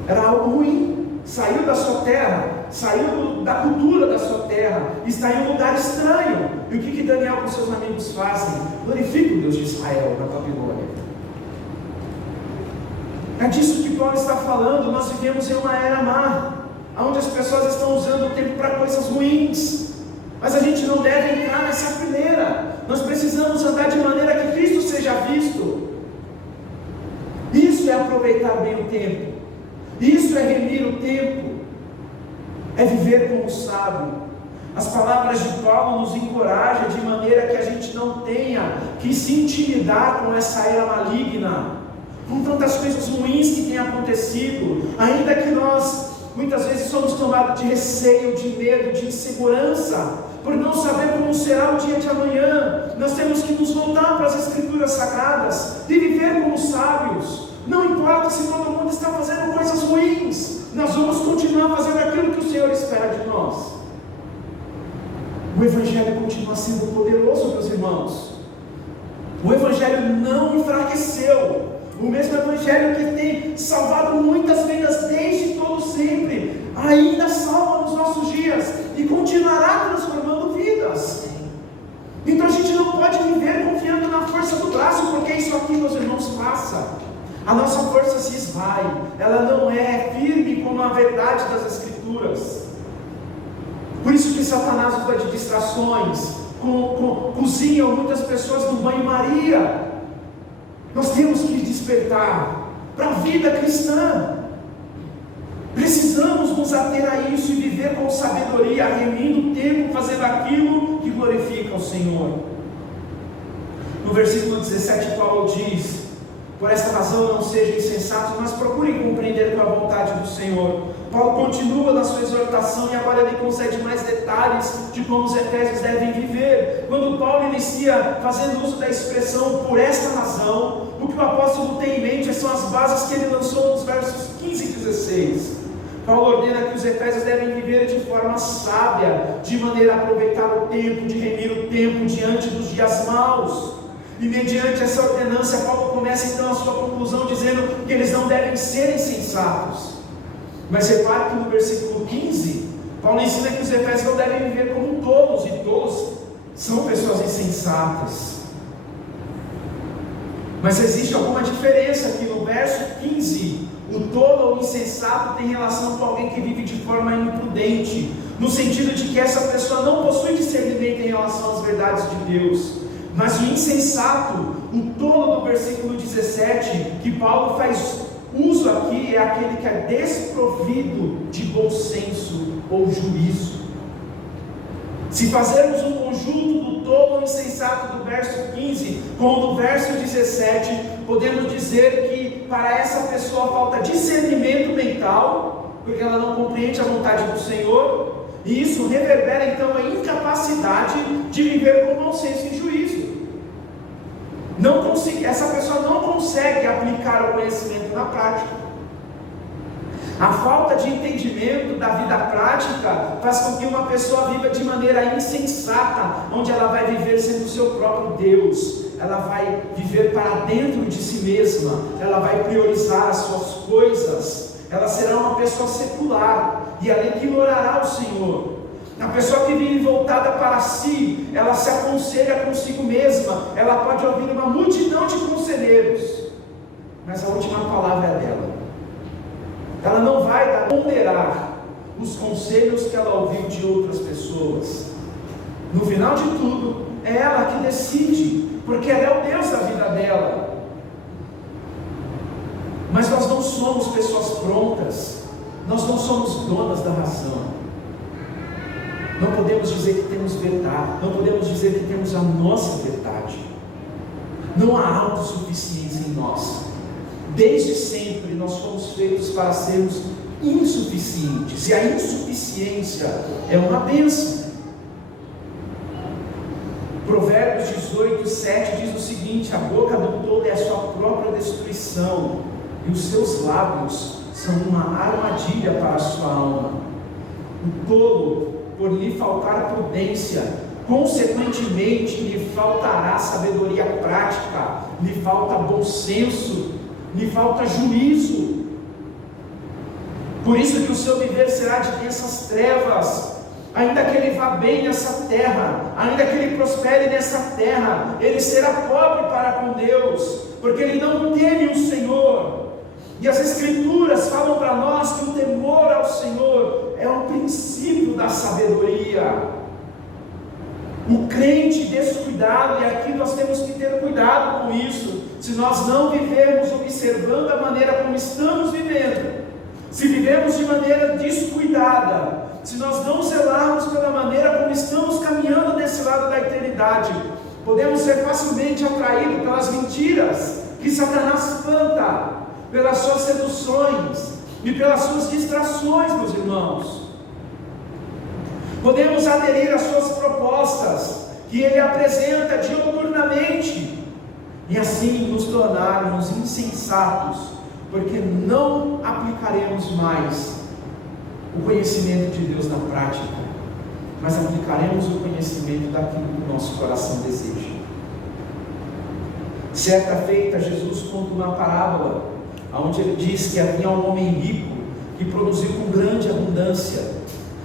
era algo ruim. Saiu da sua terra, saiu da cultura da sua terra, está em um lugar estranho. E o que Daniel com seus amigos fazem? Glorifica o Deus de Israel na Babilônia. É disso que Paulo está falando. Nós vivemos em uma era má, onde as pessoas estão usando o tempo para coisas ruins, mas a gente não deve entrar nessa fileira. Nós precisamos andar de maneira que Cristo seja visto. Isso é aproveitar bem o tempo, isso é remir o tempo, é viver como sábio. As palavras de Paulo nos encorajam de maneira que a gente não tenha que se intimidar com essa era maligna, com tantas coisas ruins que têm acontecido, ainda que nós muitas vezes somos tomados de receio, de medo, de insegurança, por não saber como será o dia de amanhã. Nós temos que nos voltar para as Escrituras Sagradas e viver como sábios. Não importa se todo mundo está fazendo coisas ruins, nós vamos continuar fazendo aquilo que o Senhor espera de nós. O Evangelho continua sendo poderoso, meus irmãos. O Evangelho não enfraqueceu. O mesmo Evangelho que tem salvado muitas vidas desde todo sempre, ainda salva nos nossos dias e continuará transformando vidas. Então a gente não pode viver confiando na força do braço, porque isso aqui, meus irmãos, passa. A nossa força se esvai, ela não é firme como a verdade das Escrituras. Por isso que Satanás usa de distrações, cozinham muitas pessoas no banho-maria. Nós temos que despertar para a vida cristã. Precisamos nos ater a isso e viver com sabedoria, remindo o tempo, fazendo aquilo que glorifica o Senhor. No versículo 17, Paulo diz: por esta razão não sejam insensatos, mas procurem compreender com a vontade do Senhor. Paulo continua na sua exortação e agora ele concede mais detalhes de como os efésios devem viver. Quando Paulo inicia fazendo uso da expressão por esta razão, o que o apóstolo tem em mente são as bases que ele lançou nos versos 15 e 16. Paulo ordena que os efésios devem viver de forma sábia, de maneira a aproveitar o tempo, de remir o tempo diante dos dias maus. E mediante essa ordenança, Paulo começa então a sua conclusão dizendo que eles não devem ser insensatos. Mas repare que no versículo 15, Paulo ensina que os efésios não devem viver como tolos, e tolos são pessoas insensatas. Mas existe alguma diferença aqui no verso 15. O tolo ou insensato tem relação com alguém que vive de forma imprudente, no sentido de que essa pessoa não possui discernimento em relação às verdades de Deus. Mas o insensato, o tolo do versículo 17, que Paulo faz uso aqui, é aquele que é desprovido de bom senso ou juízo. Se fazermos um conjunto do tolo ou insensato do verso 15 com o do verso 17, podemos dizer que para essa pessoa falta discernimento mental, porque ela não compreende a vontade do Senhor, e isso reverbera então a incapacidade de viver com bom senso e juízo. Essa pessoa não consegue aplicar o conhecimento na prática. A falta de entendimento da vida prática faz com que uma pessoa viva de maneira insensata, onde ela vai viver sendo o seu próprio Deus, ela vai viver para dentro de si mesma, ela vai priorizar as suas coisas, ela será uma pessoa secular e ela ignorará o Senhor. A pessoa que vive voltada para si, ela se aconselha consigo mesma, ela pode ouvir uma multidão de conselheiros, mas a última palavra é dela. Ela não vai ponderar os conselhos que ela ouviu de outras pessoas. No final de tudo, é ela que decide, porque ela é o Deus da vida dela. Mas nós não somos pessoas prontas, nós não somos donas da razão. Não podemos dizer que temos verdade, não podemos dizer que temos a nossa verdade. Não há autossuficiência em nós. Desde sempre nós fomos feitos para sermos insuficientes, e a insuficiência é uma bênção. Provérbios 18, 7 diz o seguinte: a boca do tolo é a sua própria destruição, e os seus lábios são uma armadilha para a sua alma. O tolo, por lhe faltar prudência, consequentemente lhe faltará sabedoria prática, lhe falta bom senso, lhe falta juízo. Por isso que o seu viver será de densas trevas. Ainda que ele vá bem nessa terra, ainda que ele prospere nessa terra, ele será pobre para com Deus, porque ele não teme o Senhor. E as Escrituras falam para nós que o temor ao Senhor é um princípio da sabedoria. O crente descuidado, e aqui nós temos que ter cuidado com isso, se nós não vivermos observando a maneira como estamos vivendo, se vivemos de maneira descuidada, se nós não zelarmos pela maneira como estamos caminhando desse lado da eternidade, podemos ser facilmente atraídos pelas mentiras que Satanás planta, pelas suas seduções e pelas suas distrações, meus irmãos. Podemos aderir às suas propostas que ele apresenta diuturnamente e assim nos tornarmos insensatos, porque não aplicaremos mais o conhecimento de Deus na prática, mas aplicaremos o conhecimento daquilo que o nosso coração deseja. Certa feita, Jesus conta uma parábola, onde ele diz que havia um homem rico que produziu com grande abundância.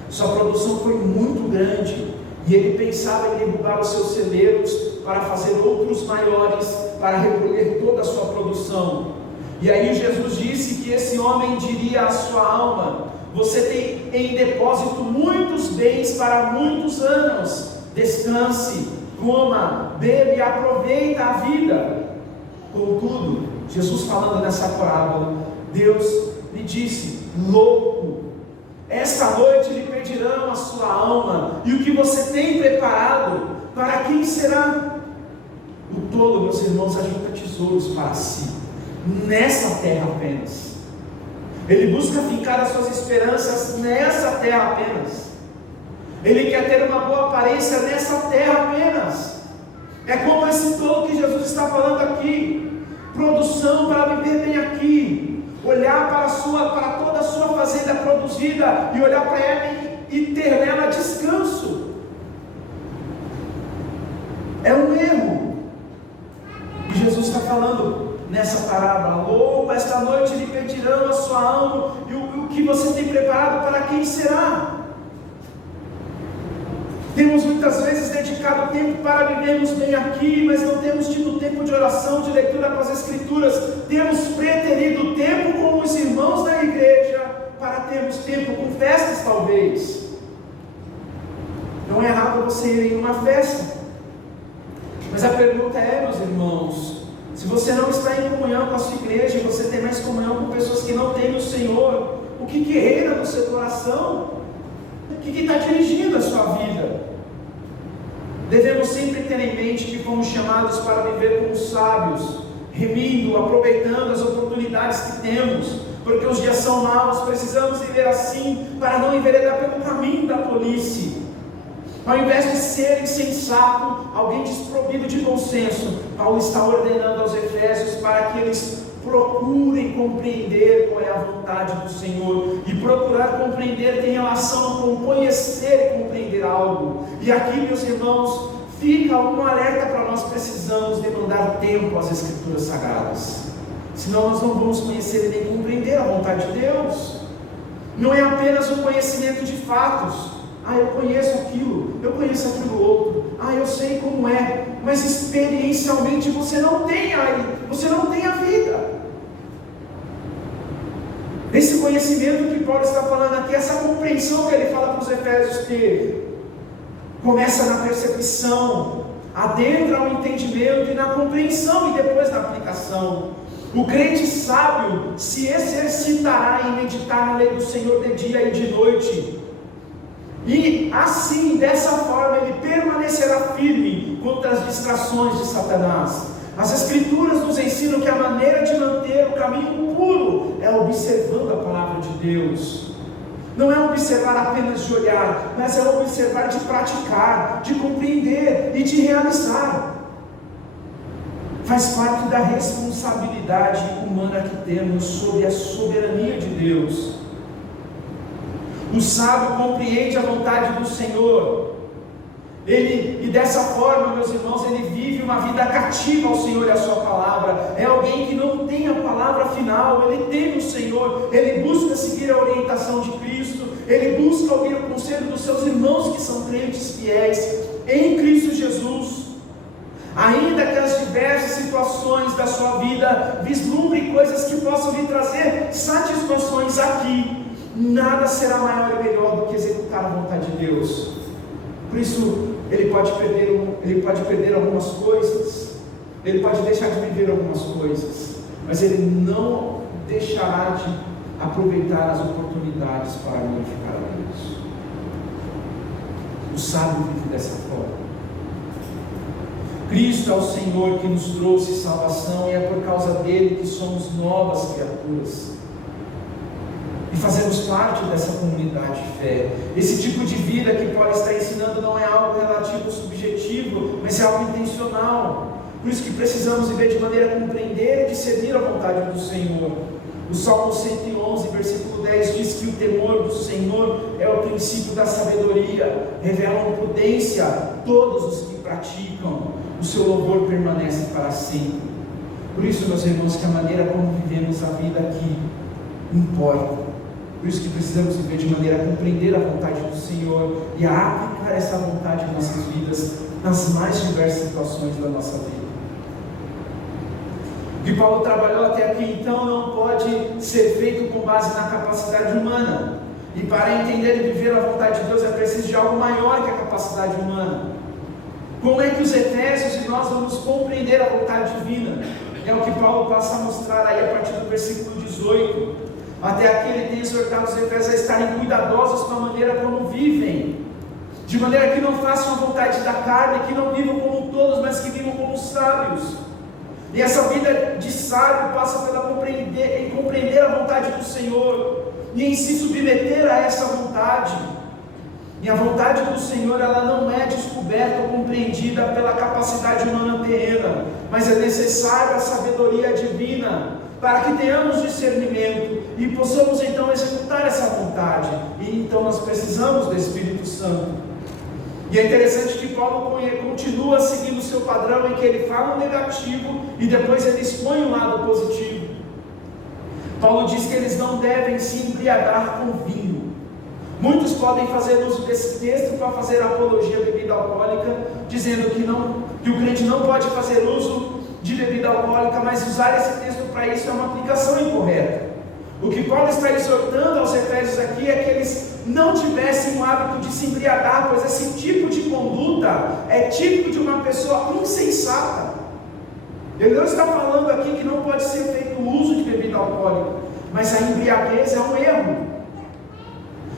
Sua produção foi muito grande e ele pensava em derrubar os seus celeiros para fazer outros maiores, para recolher toda a sua produção. E aí Jesus disse que esse homem diria à sua alma: você tem em depósito muitos bens para muitos anos, descanse, coma, beba e aproveita a vida. Contudo, Jesus falando nessa parábola, Deus lhe disse: louco, esta noite lhe pedirão a sua alma, e o que você tem preparado, para quem será? O tolo, meus irmãos, ajunta tesouros para si, nessa terra apenas. Ele busca fincar as suas esperanças nessa terra apenas. Ele quer ter uma boa aparência nessa terra apenas. É como esse tolo que Jesus está falando aqui: produção para viver bem aqui, olhar para toda a sua fazenda produzida e olhar para ela e ter nela descanso. É um erro. E Jesus está falando nessa parábola: louco, esta noite lhe pedirão a sua alma, e o que você tem preparado, para quem será? Temos muitas vezes dedicado tempo para vivermos bem aqui, mas não temos tido tempo de oração, de leitura com as Escrituras. Temos preterido tempo com os irmãos da igreja para termos tempo com festas, talvez. Não é errado você ir em uma festa, mas a pergunta é, meus irmãos, se você não está em comunhão com a sua igreja e você tem mais comunhão com pessoas que não têm o Senhor, o que reina no seu coração? O que está dirigindo a sua vida? Devemos sempre ter em mente que fomos chamados para viver como sábios, remindo, aproveitando as oportunidades que temos, porque os dias são maus. Precisamos viver assim, para não enveredar pelo caminho da tolice. Ao invés de ser insensato, alguém desprovido de bom senso, Paulo está ordenando aos Efésios para que eles procurem compreender qual é a vontade do Senhor. E procurar compreender tem relação com conhecer e compreender algo. E aqui, meus irmãos, fica um alerta para nós: precisamos demandar tempo às Escrituras Sagradas, senão nós não vamos conhecer e nem compreender a vontade de Deus. Não é apenas um conhecimento de fatos. Eu conheço aquilo outro, eu sei como é, mas experiencialmente você não tem a vida. Esse conhecimento que Paulo está falando aqui, essa compreensão que ele fala para os Efésios ter, começa na percepção, adentra ao entendimento e na compreensão, e depois na aplicação. O crente sábio se exercitará em meditar na lei do Senhor de dia e de noite, e assim, dessa forma, ele permanecerá firme contra as distrações de Satanás. As Escrituras nos ensinam que a maneira de manter o caminho puro é observando a palavra de Deus. Não é observar apenas de olhar, mas é observar de praticar, de compreender e de realizar. Faz parte da responsabilidade humana que temos sobre a soberania de Deus. O sábio compreende a vontade do Senhor. E dessa forma, meus irmãos, ele vive uma vida cativa ao Senhor e à sua palavra. É alguém que não tem a palavra final, ele teme o Senhor, ele busca seguir a orientação de Cristo, ele busca ouvir o conselho dos seus irmãos que são crentes fiéis em Cristo Jesus. Ainda que as diversas situações da sua vida vislumbrem coisas que possam lhe trazer satisfações aqui, nada será maior e melhor do que executar a vontade de Deus. Por isso, ele pode perder algumas coisas, ele pode deixar de viver algumas coisas, mas ele não deixará de aproveitar as oportunidades para glorificar a Deus. O sábio vive dessa forma. Cristo é o Senhor que nos trouxe salvação, e é por causa dele que somos novas criaturas e fazemos parte dessa comunidade de fé. Esse tipo de vida que Paulo está ensinando não é algo relativo, subjetivo, mas é algo intencional. Por isso que precisamos viver de maneira a compreender e discernir a vontade do Senhor. O Salmo 111, versículo 10 diz que o temor do Senhor é o princípio da sabedoria, revelam prudência todos os que praticam, o seu louvor permanece para sempre. Por isso, meus irmãos, que a maneira como vivemos a vida aqui importa. Por isso que precisamos viver de maneira a compreender a vontade do Senhor e a aplicar essa vontade em nossas vidas, nas mais diversas situações da nossa vida. O que Paulo trabalhou até aqui, então, não pode ser feito com base na capacidade humana. E para entender e viver a vontade de Deus é preciso de algo maior que a capacidade humana. Como é que os Efésios e nós vamos compreender a vontade divina? É o que Paulo passa a mostrar aí a partir do versículo 18. Até aqui ele tem exortado os Efésios a estarem cuidadosos com a maneira como vivem, de maneira que não façam a vontade da carne, que não vivam como todos, mas que vivam como sábios. E essa vida de sábio passa pela compreender a vontade do Senhor e em se submeter a essa vontade. E a vontade do Senhor, ela não é descoberta ou compreendida pela capacidade humana terrena, mas é necessária a sabedoria divina para que tenhamos discernimento e possamos então executar essa vontade. E então nós precisamos do Espírito Santo. E é interessante que Paulo continua seguindo o seu padrão, em que ele fala o negativo e depois ele expõe o lado positivo. Paulo diz que eles não devem se embriagar com vinho. Muitos podem fazer uso desse texto para fazer apologia à bebida alcoólica, dizendo que o crente não pode fazer uso de bebida alcoólica, mas usar esse texto para isso é uma aplicação incorreta. O que Paulo está exortando aos Efésios aqui é que eles não tivessem o hábito de se embriagar, pois esse tipo de conduta é típico de uma pessoa insensata. Ele não está falando aqui que não pode ser feito o uso de bebida alcoólica, mas a embriaguez é um erro.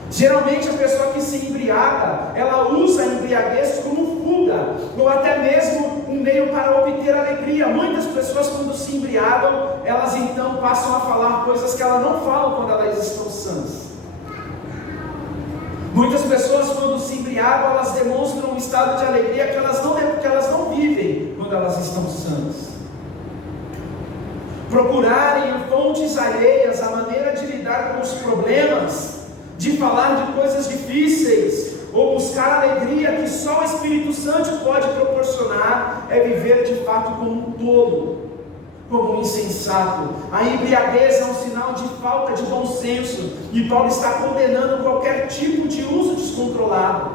Geralmente a pessoa que se embriaga, ela usa a embriaguez como fuga, ou até mesmo um meio para obter alegria. Muitas pessoas, quando se embriagam, elas então passam a falar coisas que elas não falam quando elas estão sãs. Muitas pessoas, quando se embriagam, elas demonstram um estado de alegria que elas não vivem quando elas estão sãs. Procurarem fontes alheias, a maneira de lidar com os problemas, de falar de coisas difíceis, ou buscar alegria que só o Espírito Santo pode proporcionar, é viver de fato como um tolo, como um insensato. A embriaguez é um sinal de falta de bom senso, e Paulo está condenando qualquer tipo de uso descontrolado.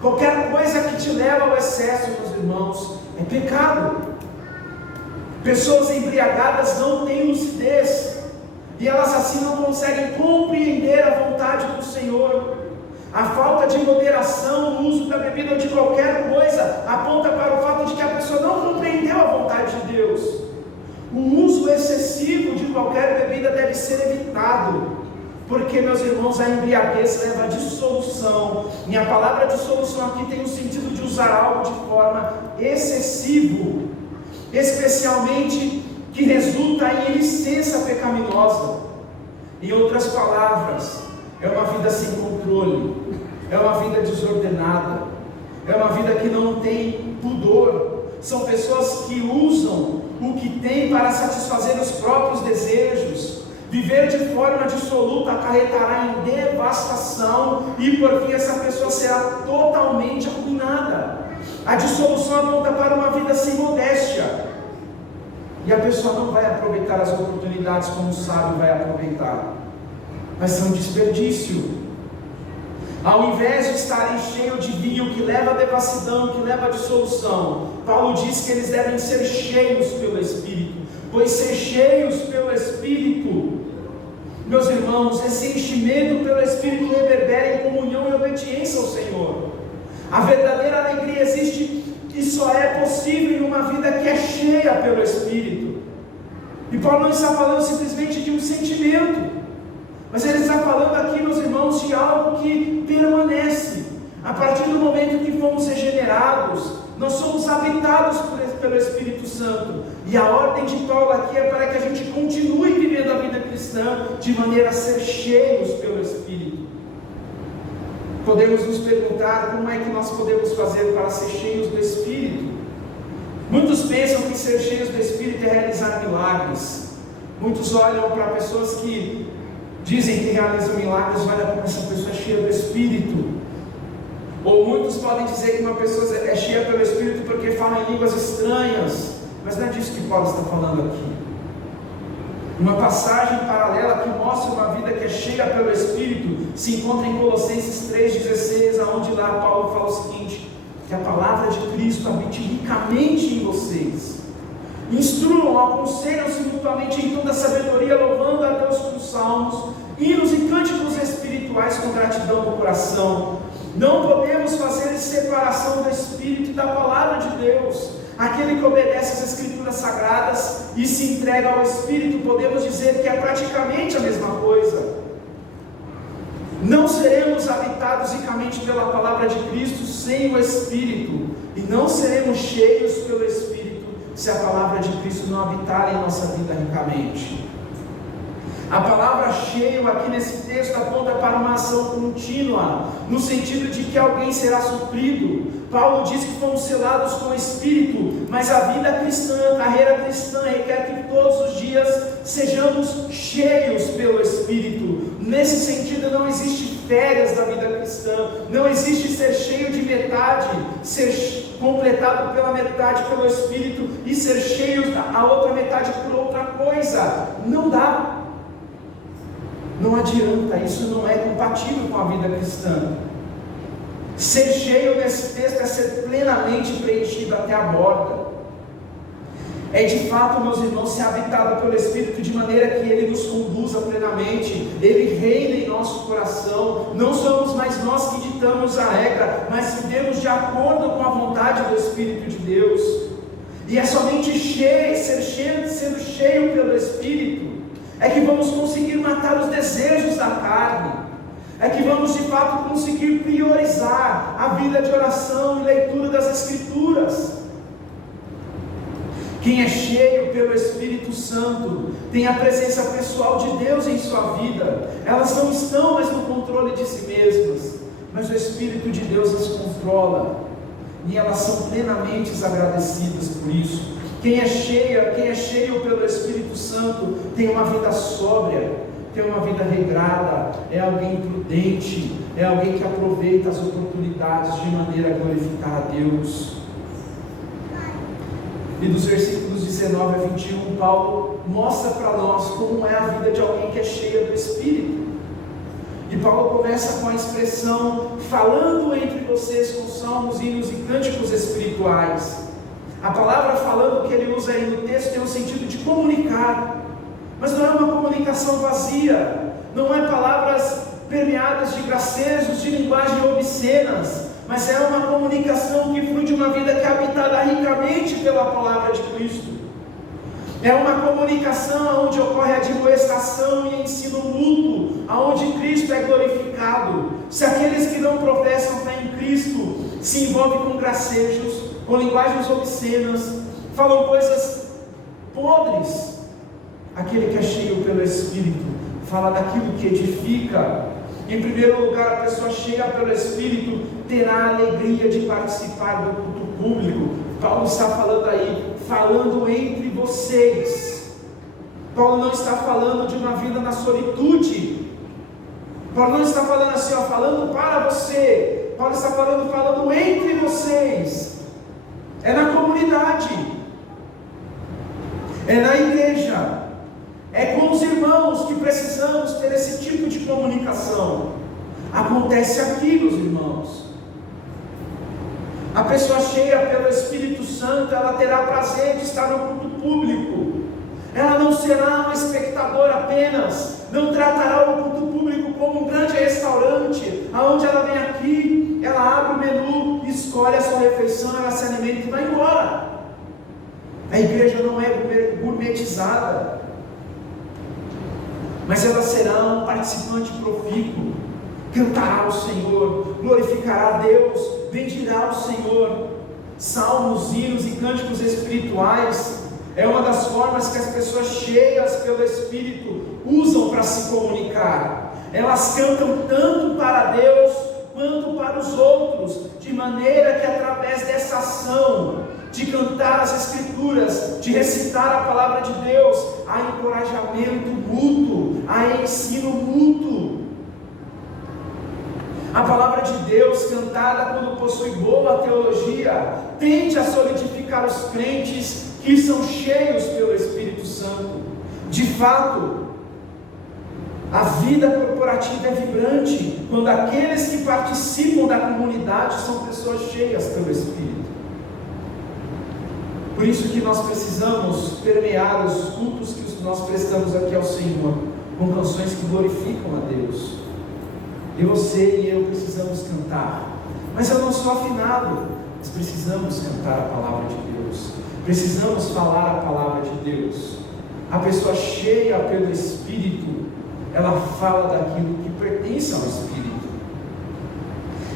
Qualquer coisa que te leva ao excesso, meus irmãos, é pecado. Pessoas embriagadas não têm lucidez, e elas assim não conseguem compreender a vontade do Senhor. A falta de moderação no uso da bebida ou de qualquer coisa aponta para o fato de que a pessoa não compreendeu a vontade de Deus. O uso excessivo de qualquer bebida deve ser evitado, porque, meus irmãos, a embriaguez leva à dissolução, e a palavra dissolução aqui tem o sentido de usar algo de forma excessiva, especialmente que resulta em licença pecaminosa. Em outras palavras, é uma vida sem controle, é uma vida desordenada, é uma vida que não tem pudor. São pessoas que usam o que tem para satisfazer os próprios desejos. Viver de forma dissoluta acarretará em devastação, e por fim essa pessoa será totalmente arruinada. A dissolução aponta para uma vida sem modéstia, e a pessoa não vai aproveitar as oportunidades como o sábio vai aproveitar. Vai ser um desperdício. Ao invés de estarem cheios de vinho que leva à devassidão, que leva à dissolução, Paulo diz que eles devem ser cheios pelo Espírito, pois ser cheios pelo Espírito, meus irmãos, esse enchimento pelo Espírito reverbera em comunhão e obediência ao Senhor. A verdadeira alegria existe e só é possível em uma vida que é cheia pelo Espírito. E Paulo não está falando simplesmente de um sentimento, mas ele está falando aqui, meus irmãos, de algo que permanece. A partir do momento que fomos regenerados, nós somos habitados pelo Espírito Santo, e a ordem de Paulo aqui é para que a gente continue vivendo a vida cristã de maneira a ser cheios pelo Espírito. Podemos nos perguntar como é que nós podemos fazer para ser cheios do Espírito. Muitos pensam que ser cheios do Espírito é realizar milagres. Muitos olham para pessoas que dizem que realizam milagres, olha como essa pessoa é cheia do Espírito. Ou muitos podem dizer que uma pessoa é cheia pelo Espírito porque fala em línguas estranhas, mas não é disso que Paulo está falando aqui. Uma passagem paralela que mostra uma vida que é cheia pelo Espírito se encontra em Colossenses 3,16, onde lá Paulo fala o seguinte: que a palavra de Cristo habite ricamente em vocês. Instruam, aconselham-se mutuamente em toda a sabedoria, louvando a Deus com salmos, hinos e cânticos espirituais com gratidão no coração. Não podemos fazer separação do Espírito e da palavra de Deus. Aquele que obedece às Escrituras Sagradas e se entrega ao Espírito, podemos dizer que é praticamente a mesma coisa. Não seremos habitados ricamente pela palavra de Cristo sem o Espírito, e não seremos cheios pelo Espírito se a palavra de Cristo não habitar em nossa vida ricamente. A palavra cheio aqui nesse texto aponta para uma ação contínua, no sentido de que alguém será suprido. Paulo diz que fomos selados com o Espírito, mas a vida cristã, a carreira cristã requer que todos os dias sejamos cheios pelo Espírito. Nesse sentido, não existe férias da vida cristã, não existe ser cheio de metade, ser completado pela metade pelo Espírito e ser cheio a outra metade por outra coisa. Não dá. Não adianta, isso não é compatível com a vida cristã. Ser cheio nesse texto é ser plenamente preenchido até a borda. É de fato, meus irmãos, ser habitado pelo Espírito de maneira que Ele nos conduza plenamente, Ele reina em nosso coração. Não somos mais nós que ditamos a regra, mas vivemos de acordo com a vontade do Espírito de Deus. E é somente sendo cheio pelo Espírito é que vamos conseguir matar os desejos da carne. é que vamos de fato conseguir priorizar a vida de oração e leitura das Escrituras. Quem é cheio pelo Espírito Santo tem a presença pessoal de Deus em sua vida. Elas não estão mais no controle de si mesmas, mas o Espírito de Deus as controla, e elas são plenamente agradecidas por isso. Quem é cheio pelo Espírito Santo tem uma vida sóbria, tem uma vida regrada, é alguém prudente, é alguém que aproveita as oportunidades de maneira a glorificar a Deus. E dos versículos 19 a 21, Paulo mostra para nós como é a vida de alguém que é cheia do Espírito. E Paulo começa com a expressão, falando entre vocês com salmos, hinos e cânticos espirituais. A palavra falando que ele usa aí no texto tem o sentido de comunicar, mas não é uma comunicação vazia, não é palavras permeadas de gracejos, de linguagem obscenas, mas é uma comunicação que flui de uma vida que é habitada ricamente pela palavra de Cristo. É uma comunicação onde ocorre a admoestação e ensino mútuo, onde Cristo é glorificado. Se aqueles que não professam fé em Cristo se envolvem com gracejos, com linguagens obscenas, falam coisas podres, aquele que é cheio pelo Espírito fala daquilo que edifica. Em primeiro lugar, a pessoa cheia pelo Espírito terá a alegria de participar do culto público. Paulo está falando aí, falando entre vocês. Paulo não está falando de uma vida na solitude. Paulo não está falando assim, falando para você. Paulo está falando entre vocês. É na comunidade, é na igreja, é com os irmãos que precisamos ter esse tipo de comunicação. Acontece aqui, meus irmãos. A pessoa cheia pelo Espírito Santo, ela terá prazer de estar no culto público. Ela não será uma espectadora apenas, não tratará o culto público como um grande restaurante, aonde ela vem aqui, ela abre o menu, escolhe a sua refeição, ela se alimenta e vai embora. A igreja não é gourmetizada, mas ela será um participante profícuo, cantará ao Senhor, glorificará a Deus, bendirá o Senhor. Salmos, hinos e cânticos espirituais é uma das formas que as pessoas cheias pelo Espírito usam para se comunicar. Elas cantam tanto para Deus quanto para os outros, de maneira que através dessa ação de cantar as Escrituras, de recitar a palavra de Deus, há encorajamento mútuo, há ensino mútuo. A palavra de Deus cantada, quando possui boa teologia, tende a solidificar os crentes que são cheios pelo Espírito Santo. De fato, a vida corporativa é vibrante quando aqueles que participam da comunidade são pessoas cheias pelo Espírito. Por isso que nós precisamos permear os cultos que nós prestamos aqui ao Senhor com canções que glorificam a Deus. E você e eu precisamos cantar, mas eu não sou afinado. Nós precisamos cantar a palavra de Deus, precisamos falar a palavra de Deus. A pessoa cheia pelo Espírito, ela fala daquilo que pertence ao Espírito.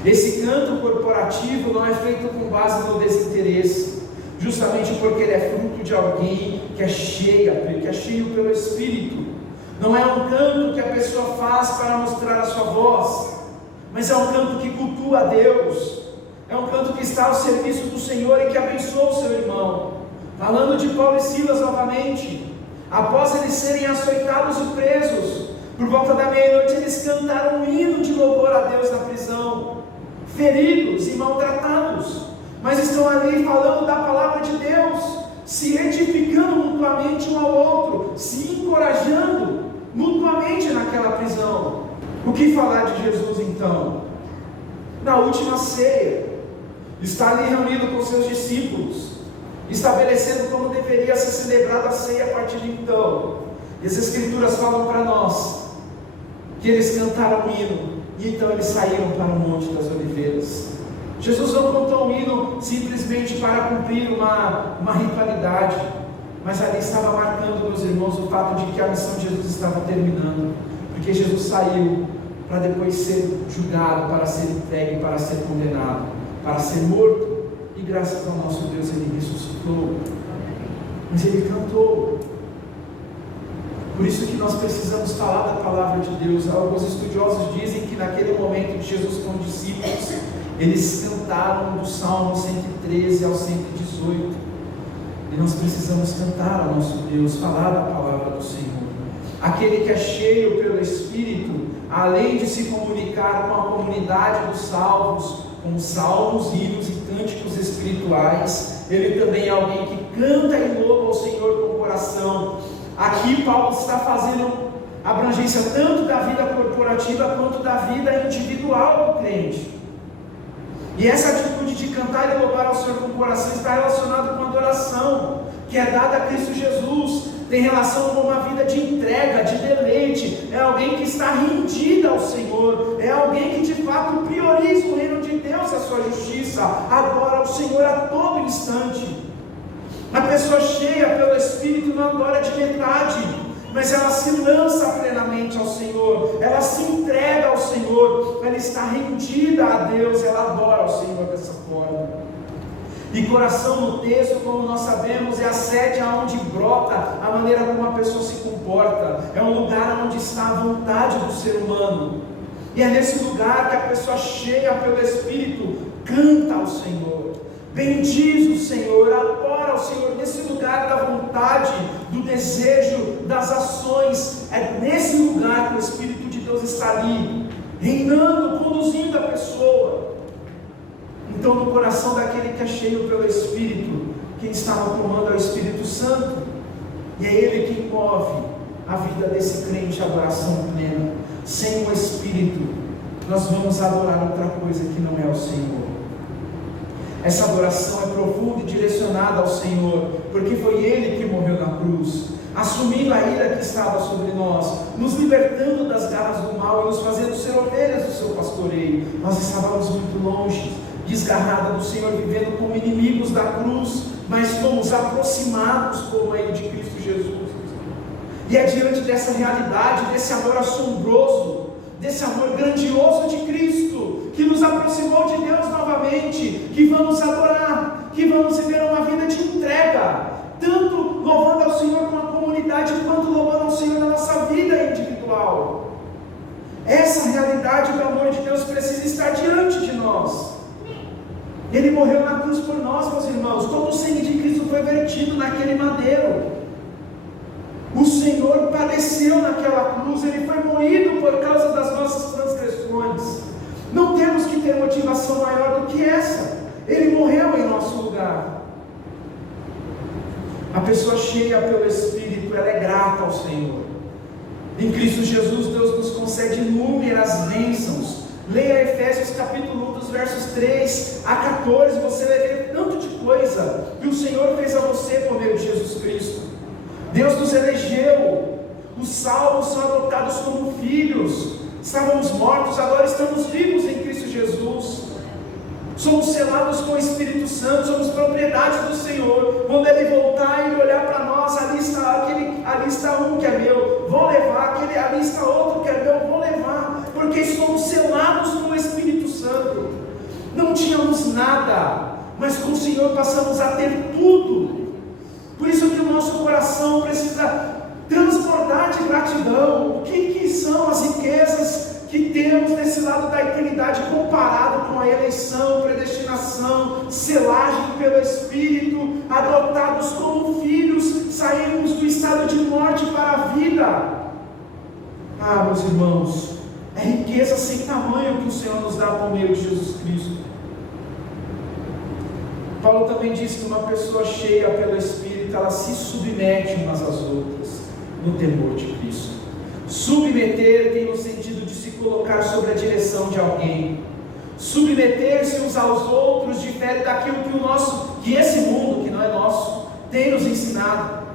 Esse canto corporativo não é feito com base no desinteresse, justamente porque ele é fruto de alguém que é cheio pelo Espírito. Não é um canto que a pessoa faz para mostrar a sua voz, mas é um canto que cultua a Deus, é um canto que está ao serviço do Senhor e que abençoa o seu irmão. Falando de Paulo e Silas novamente, após eles serem açoitados e presos, por volta da meia-noite eles cantaram um hino de louvor a Deus na prisão, feridos e maltratados, mas estão ali falando da palavra de Deus, se edificando mutuamente um ao outro, se encorajando mutuamente naquela prisão. O que falar de Jesus então? Na última ceia, está ali reunido com seus discípulos, estabelecendo como deveria ser celebrada a ceia a partir de então. E as Escrituras falam para nós que eles cantaram um hino, e então eles saíram para o Monte das Oliveiras. Jesus não cantou um hino simplesmente para cumprir uma ritualidade, mas ali estava marcando, meus irmãos, o fato de que a missão de Jesus estava terminando, porque Jesus saiu para depois ser julgado, para ser entregue, para ser condenado, para ser morto. E graças ao nosso Deus ele ressuscitou. Mas ele cantou. Por isso que nós precisamos falar da palavra de Deus. Alguns estudiosos dizem que naquele momento de Jesus com os discípulos, eles cantaram do Salmo 113 ao 118. E nós precisamos cantar ao nosso Deus, falar da palavra do Senhor. Aquele que é cheio pelo Espírito, além de se comunicar com a comunidade dos salvos, com salmos, hinos e cânticos espirituais, ele também é alguém que canta e louva ao Senhor com o coração. Aqui Paulo está fazendo abrangência tanto da vida corporativa quanto da vida individual do crente. E essa atitude de cantar e louvar ao Senhor com o coração está relacionada com a adoração que é dada a Cristo Jesus. Tem relação com uma vida de entrega, de deleite. É alguém que está rendido ao Senhor. É alguém que de fato prioriza o reino de Deus, a sua justiça. Adora o Senhor a todo instante. A pessoa cheia pelo Espírito não adora de metade, mas ela se lança plenamente ao Senhor, ela se entrega ao Senhor, ela está rendida a Deus, ela adora ao Senhor dessa forma. E coração no texto, como nós sabemos, é a sede aonde brota a maneira como a pessoa se comporta, é um lugar onde está a vontade do ser humano, e é nesse lugar que a pessoa cheia pelo Espírito canta ao Senhor, bendiz o Senhor, adora ao Senhor, nesse lugar da vontade, do desejo, das ações. É nesse lugar que o Espírito de Deus está ali, reinando, conduzindo a pessoa. Então no coração daquele que é cheio pelo Espírito, quem está no comando é o Espírito Santo, e é Ele quem move a vida desse crente, a adoração plena. Sem o Espírito, nós vamos adorar outra coisa que não é o Senhor. Essa adoração é profunda e direcionada ao Senhor, porque foi Ele que morreu na cruz, assumindo a ira que estava sobre nós, nos libertando das garras do mal e nos fazendo ser ovelhas do seu pastoreio. Nós estávamos muito longe, desgarrados do Senhor, vivendo como inimigos da cruz, mas fomos aproximados por meio de Cristo Jesus. E é diante dessa realidade, desse amor assombroso, desse amor grandioso de Cristo, que nos aproximou de Deus novamente, que vamos adorar, que vamos viver uma vida de entrega, tanto louvando ao Senhor com a comunidade, quanto louvando ao Senhor na nossa vida individual. Essa realidade do amor de Deus precisa estar diante de nós. Ele morreu na cruz por nós, meus irmãos. Todo o sangue de Cristo foi vertido naquele madeiro. O Senhor padeceu naquela cruz, Ele foi moído por causa das nossas transgressões. Não temos que ter motivação maior do que essa. Ele morreu em nosso lugar. A pessoa cheia pelo Espírito, ela é grata ao Senhor. Em Cristo Jesus, Deus nos concede inúmeras bênçãos. Leia Efésios capítulo 1, dos versos 3 a 14, você vai ver tanto de coisa que o Senhor fez a você por meio de Jesus Cristo. Deus nos elegeu, os salvos são adotados como filhos, estávamos mortos, agora estamos vivos em Cristo Jesus, somos selados com o Espírito Santo, somos propriedade do Senhor. Quando Ele voltar e Ele olhar para nós, ali está um que é meu, vou levar, ali está outro que é meu, vou levar, porque somos selados com o Espírito Santo. Não tínhamos nada, mas com o Senhor passamos a ter tudo. Por isso que o nosso coração precisa transbordar de gratidão. O que são as riquezas que temos nesse lado da eternidade, comparado com a eleição, predestinação, selagem pelo Espírito, adotados como filhos, saímos do estado de morte para a vida. Ah, meus irmãos, é riqueza sem tamanho que o Senhor nos dá por meio de Jesus Cristo. Paulo também diz que uma pessoa cheia pelo Espírito, ela se submete umas às outras, no temor de Cristo. Submeter tem o sentido de se colocar sob a direção de alguém. Submeter-se uns aos outros difere daquilo que esse mundo, que não é nosso, tem nos ensinado.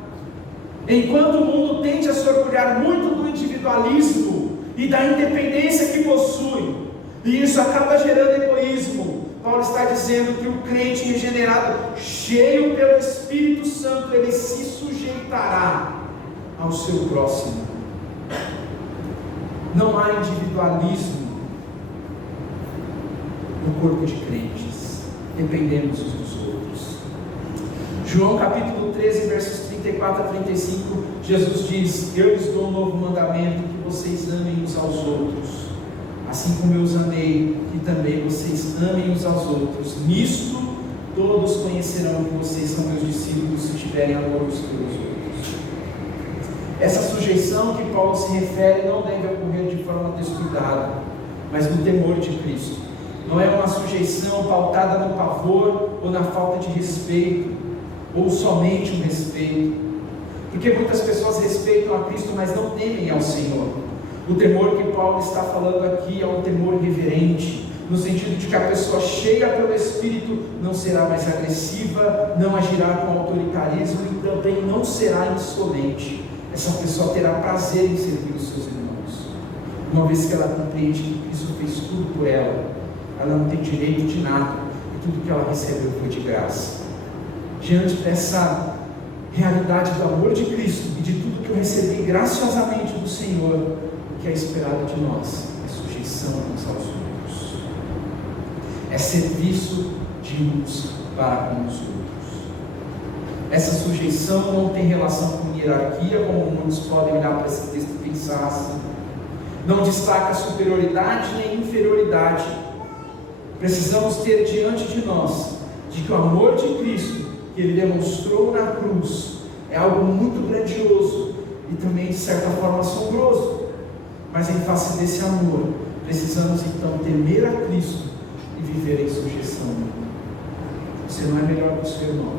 Enquanto o mundo tende a se orgulhar muito do individualismo e da independência que possui, e isso acaba gerando egoísmo, Paulo está dizendo que o crente regenerado, cheio pelo Espírito Santo, ele se sujeitará ao seu próximo. Não há individualismo no corpo de crentes. Dependemos uns dos outros. João capítulo 13, versos 34 a 35, Jesus diz: eu lhes dou um novo mandamento, que vocês amem uns aos outros, assim como eu os amei, que também vocês amem uns aos outros. Nisto todos conhecerão que vocês são meus discípulos, se tiverem amor uns pelos outros. Essa sujeição que Paulo se refere não deve ocorrer de forma descuidada, mas no temor de Cristo. Não é uma sujeição pautada no pavor ou na falta de respeito, ou somente um respeito, porque muitas pessoas respeitam a Cristo, mas não temem ao Senhor. O temor que Paulo está falando aqui é um temor reverente, no sentido de que a pessoa cheia pelo Espírito não será mais agressiva, não agirá com autoritarismo e também não será insolente. Essa pessoa terá prazer em servir os seus irmãos, uma vez que ela compreende que Cristo fez tudo por ela. Ela não tem direito de nada, e tudo que ela recebeu foi de graça. Diante dessa realidade do amor de Cristo e de tudo que eu recebi graciosamente do Senhor, o que é esperado de nós é sujeição uns aos outros, é serviço de uns para com os outros. Essa sujeição não tem relação com hierarquia, como muitos podem olhar para esse texto e pensar assim. Não destaca superioridade nem inferioridade. Precisamos ter diante de nós de que o amor de Cristo que Ele demonstrou na cruz é algo muito grandioso e também de certa forma assombroso, mas em face desse amor precisamos então temer a Cristo e viver em sujeição. Você não é melhor que o seu irmão,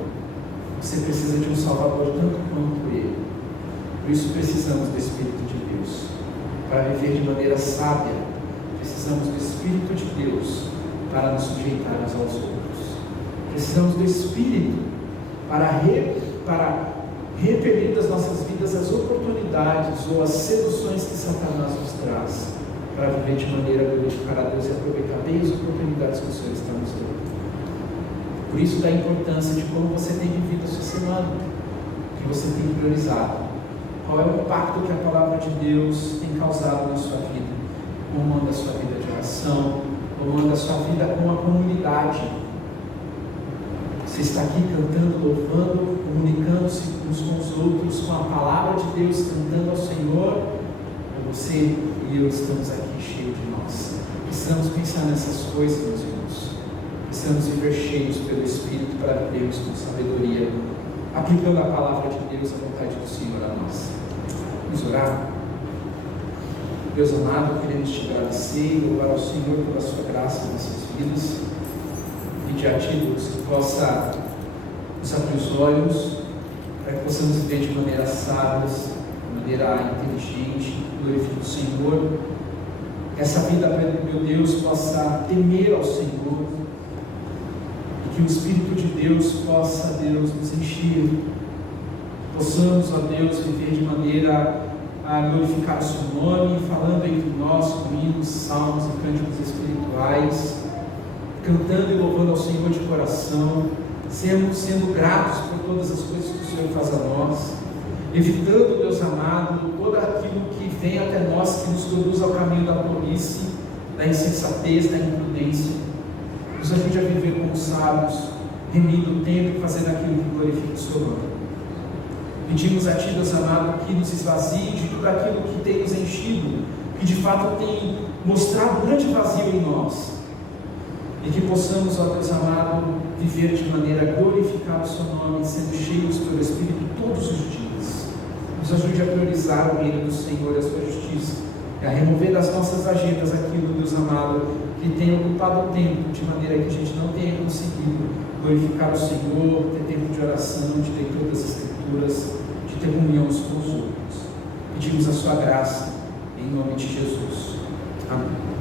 você precisa de um Salvador tanto quanto Ele. Por isso precisamos do Espírito de Deus para viver de maneira sábia. Precisamos do Espírito de Deus para nos sujeitar uns aos outros. Precisamos do Espírito para repelir das nossas vidas as oportunidades ou as seduções que Satanás nos traz, para viver de maneira a glorificar a Deus e aproveitar bem as oportunidades que o Senhor está nos dando. Por isso da importância de como você tem vivido a sua semana, que você tem priorizado, qual é o impacto que a palavra de Deus tem causado na sua vida, como anda a sua vida de oração, como anda a sua vida com a comunidade. Você está aqui cantando, louvando, comunicando-se uns com os outros, com a palavra de Deus, cantando ao Senhor, ou você e eu estamos aqui cheios de nós? Precisamos pensar nessas coisas, meus irmãos. Precisamos viver cheios pelo Espírito para vivermos com sabedoria, aplicando a palavra de Deus à vontade do Senhor a nós. Vamos orar? Deus amado, queremos te agradecer e louvar ao Senhor pela sua graça em nossas vidas. Pedir a Ti, Deus, que possa nos abrir os olhos, para que possamos viver de maneira sábia, de maneira inteligente, glorificando o Senhor. Que essa vida, meu Deus, possa temer ao Senhor, e que o Espírito de Deus possa, Deus, nos encher. Possamos, ó Deus, viver de maneira a glorificar o Seu nome, falando entre nós com hinos, salmos e cânticos espirituais, cantando e louvando ao Senhor de coração, sendo gratos por todas as coisas que o Senhor faz a nós, evitando, Deus amado, todo aquilo que vem até nós, que nos conduz ao caminho da tolice, da insensatez, da imprudência. Nos ajude a viver como sábios, remindo o tempo e fazendo aquilo que glorifica o Seu nome. Pedimos a Ti, Deus amado, que nos esvazie de tudo aquilo que tem nos enchido, que de fato tem mostrado um grande vazio em nós, e que possamos, ó Deus amado, viver de maneira a glorificar o Seu nome, sendo cheios pelo Espírito todos os dias. Nos ajude a priorizar o reino do Senhor e a Sua justiça, e a remover das nossas agendas aquilo, Deus amado, que tem ocupado o tempo, de maneira que a gente não tenha conseguido glorificar o Senhor, ter tempo de oração, de leitura das Escrituras, de ter comunhão uns com os outros. Pedimos a Sua graça, em nome de Jesus. Amém.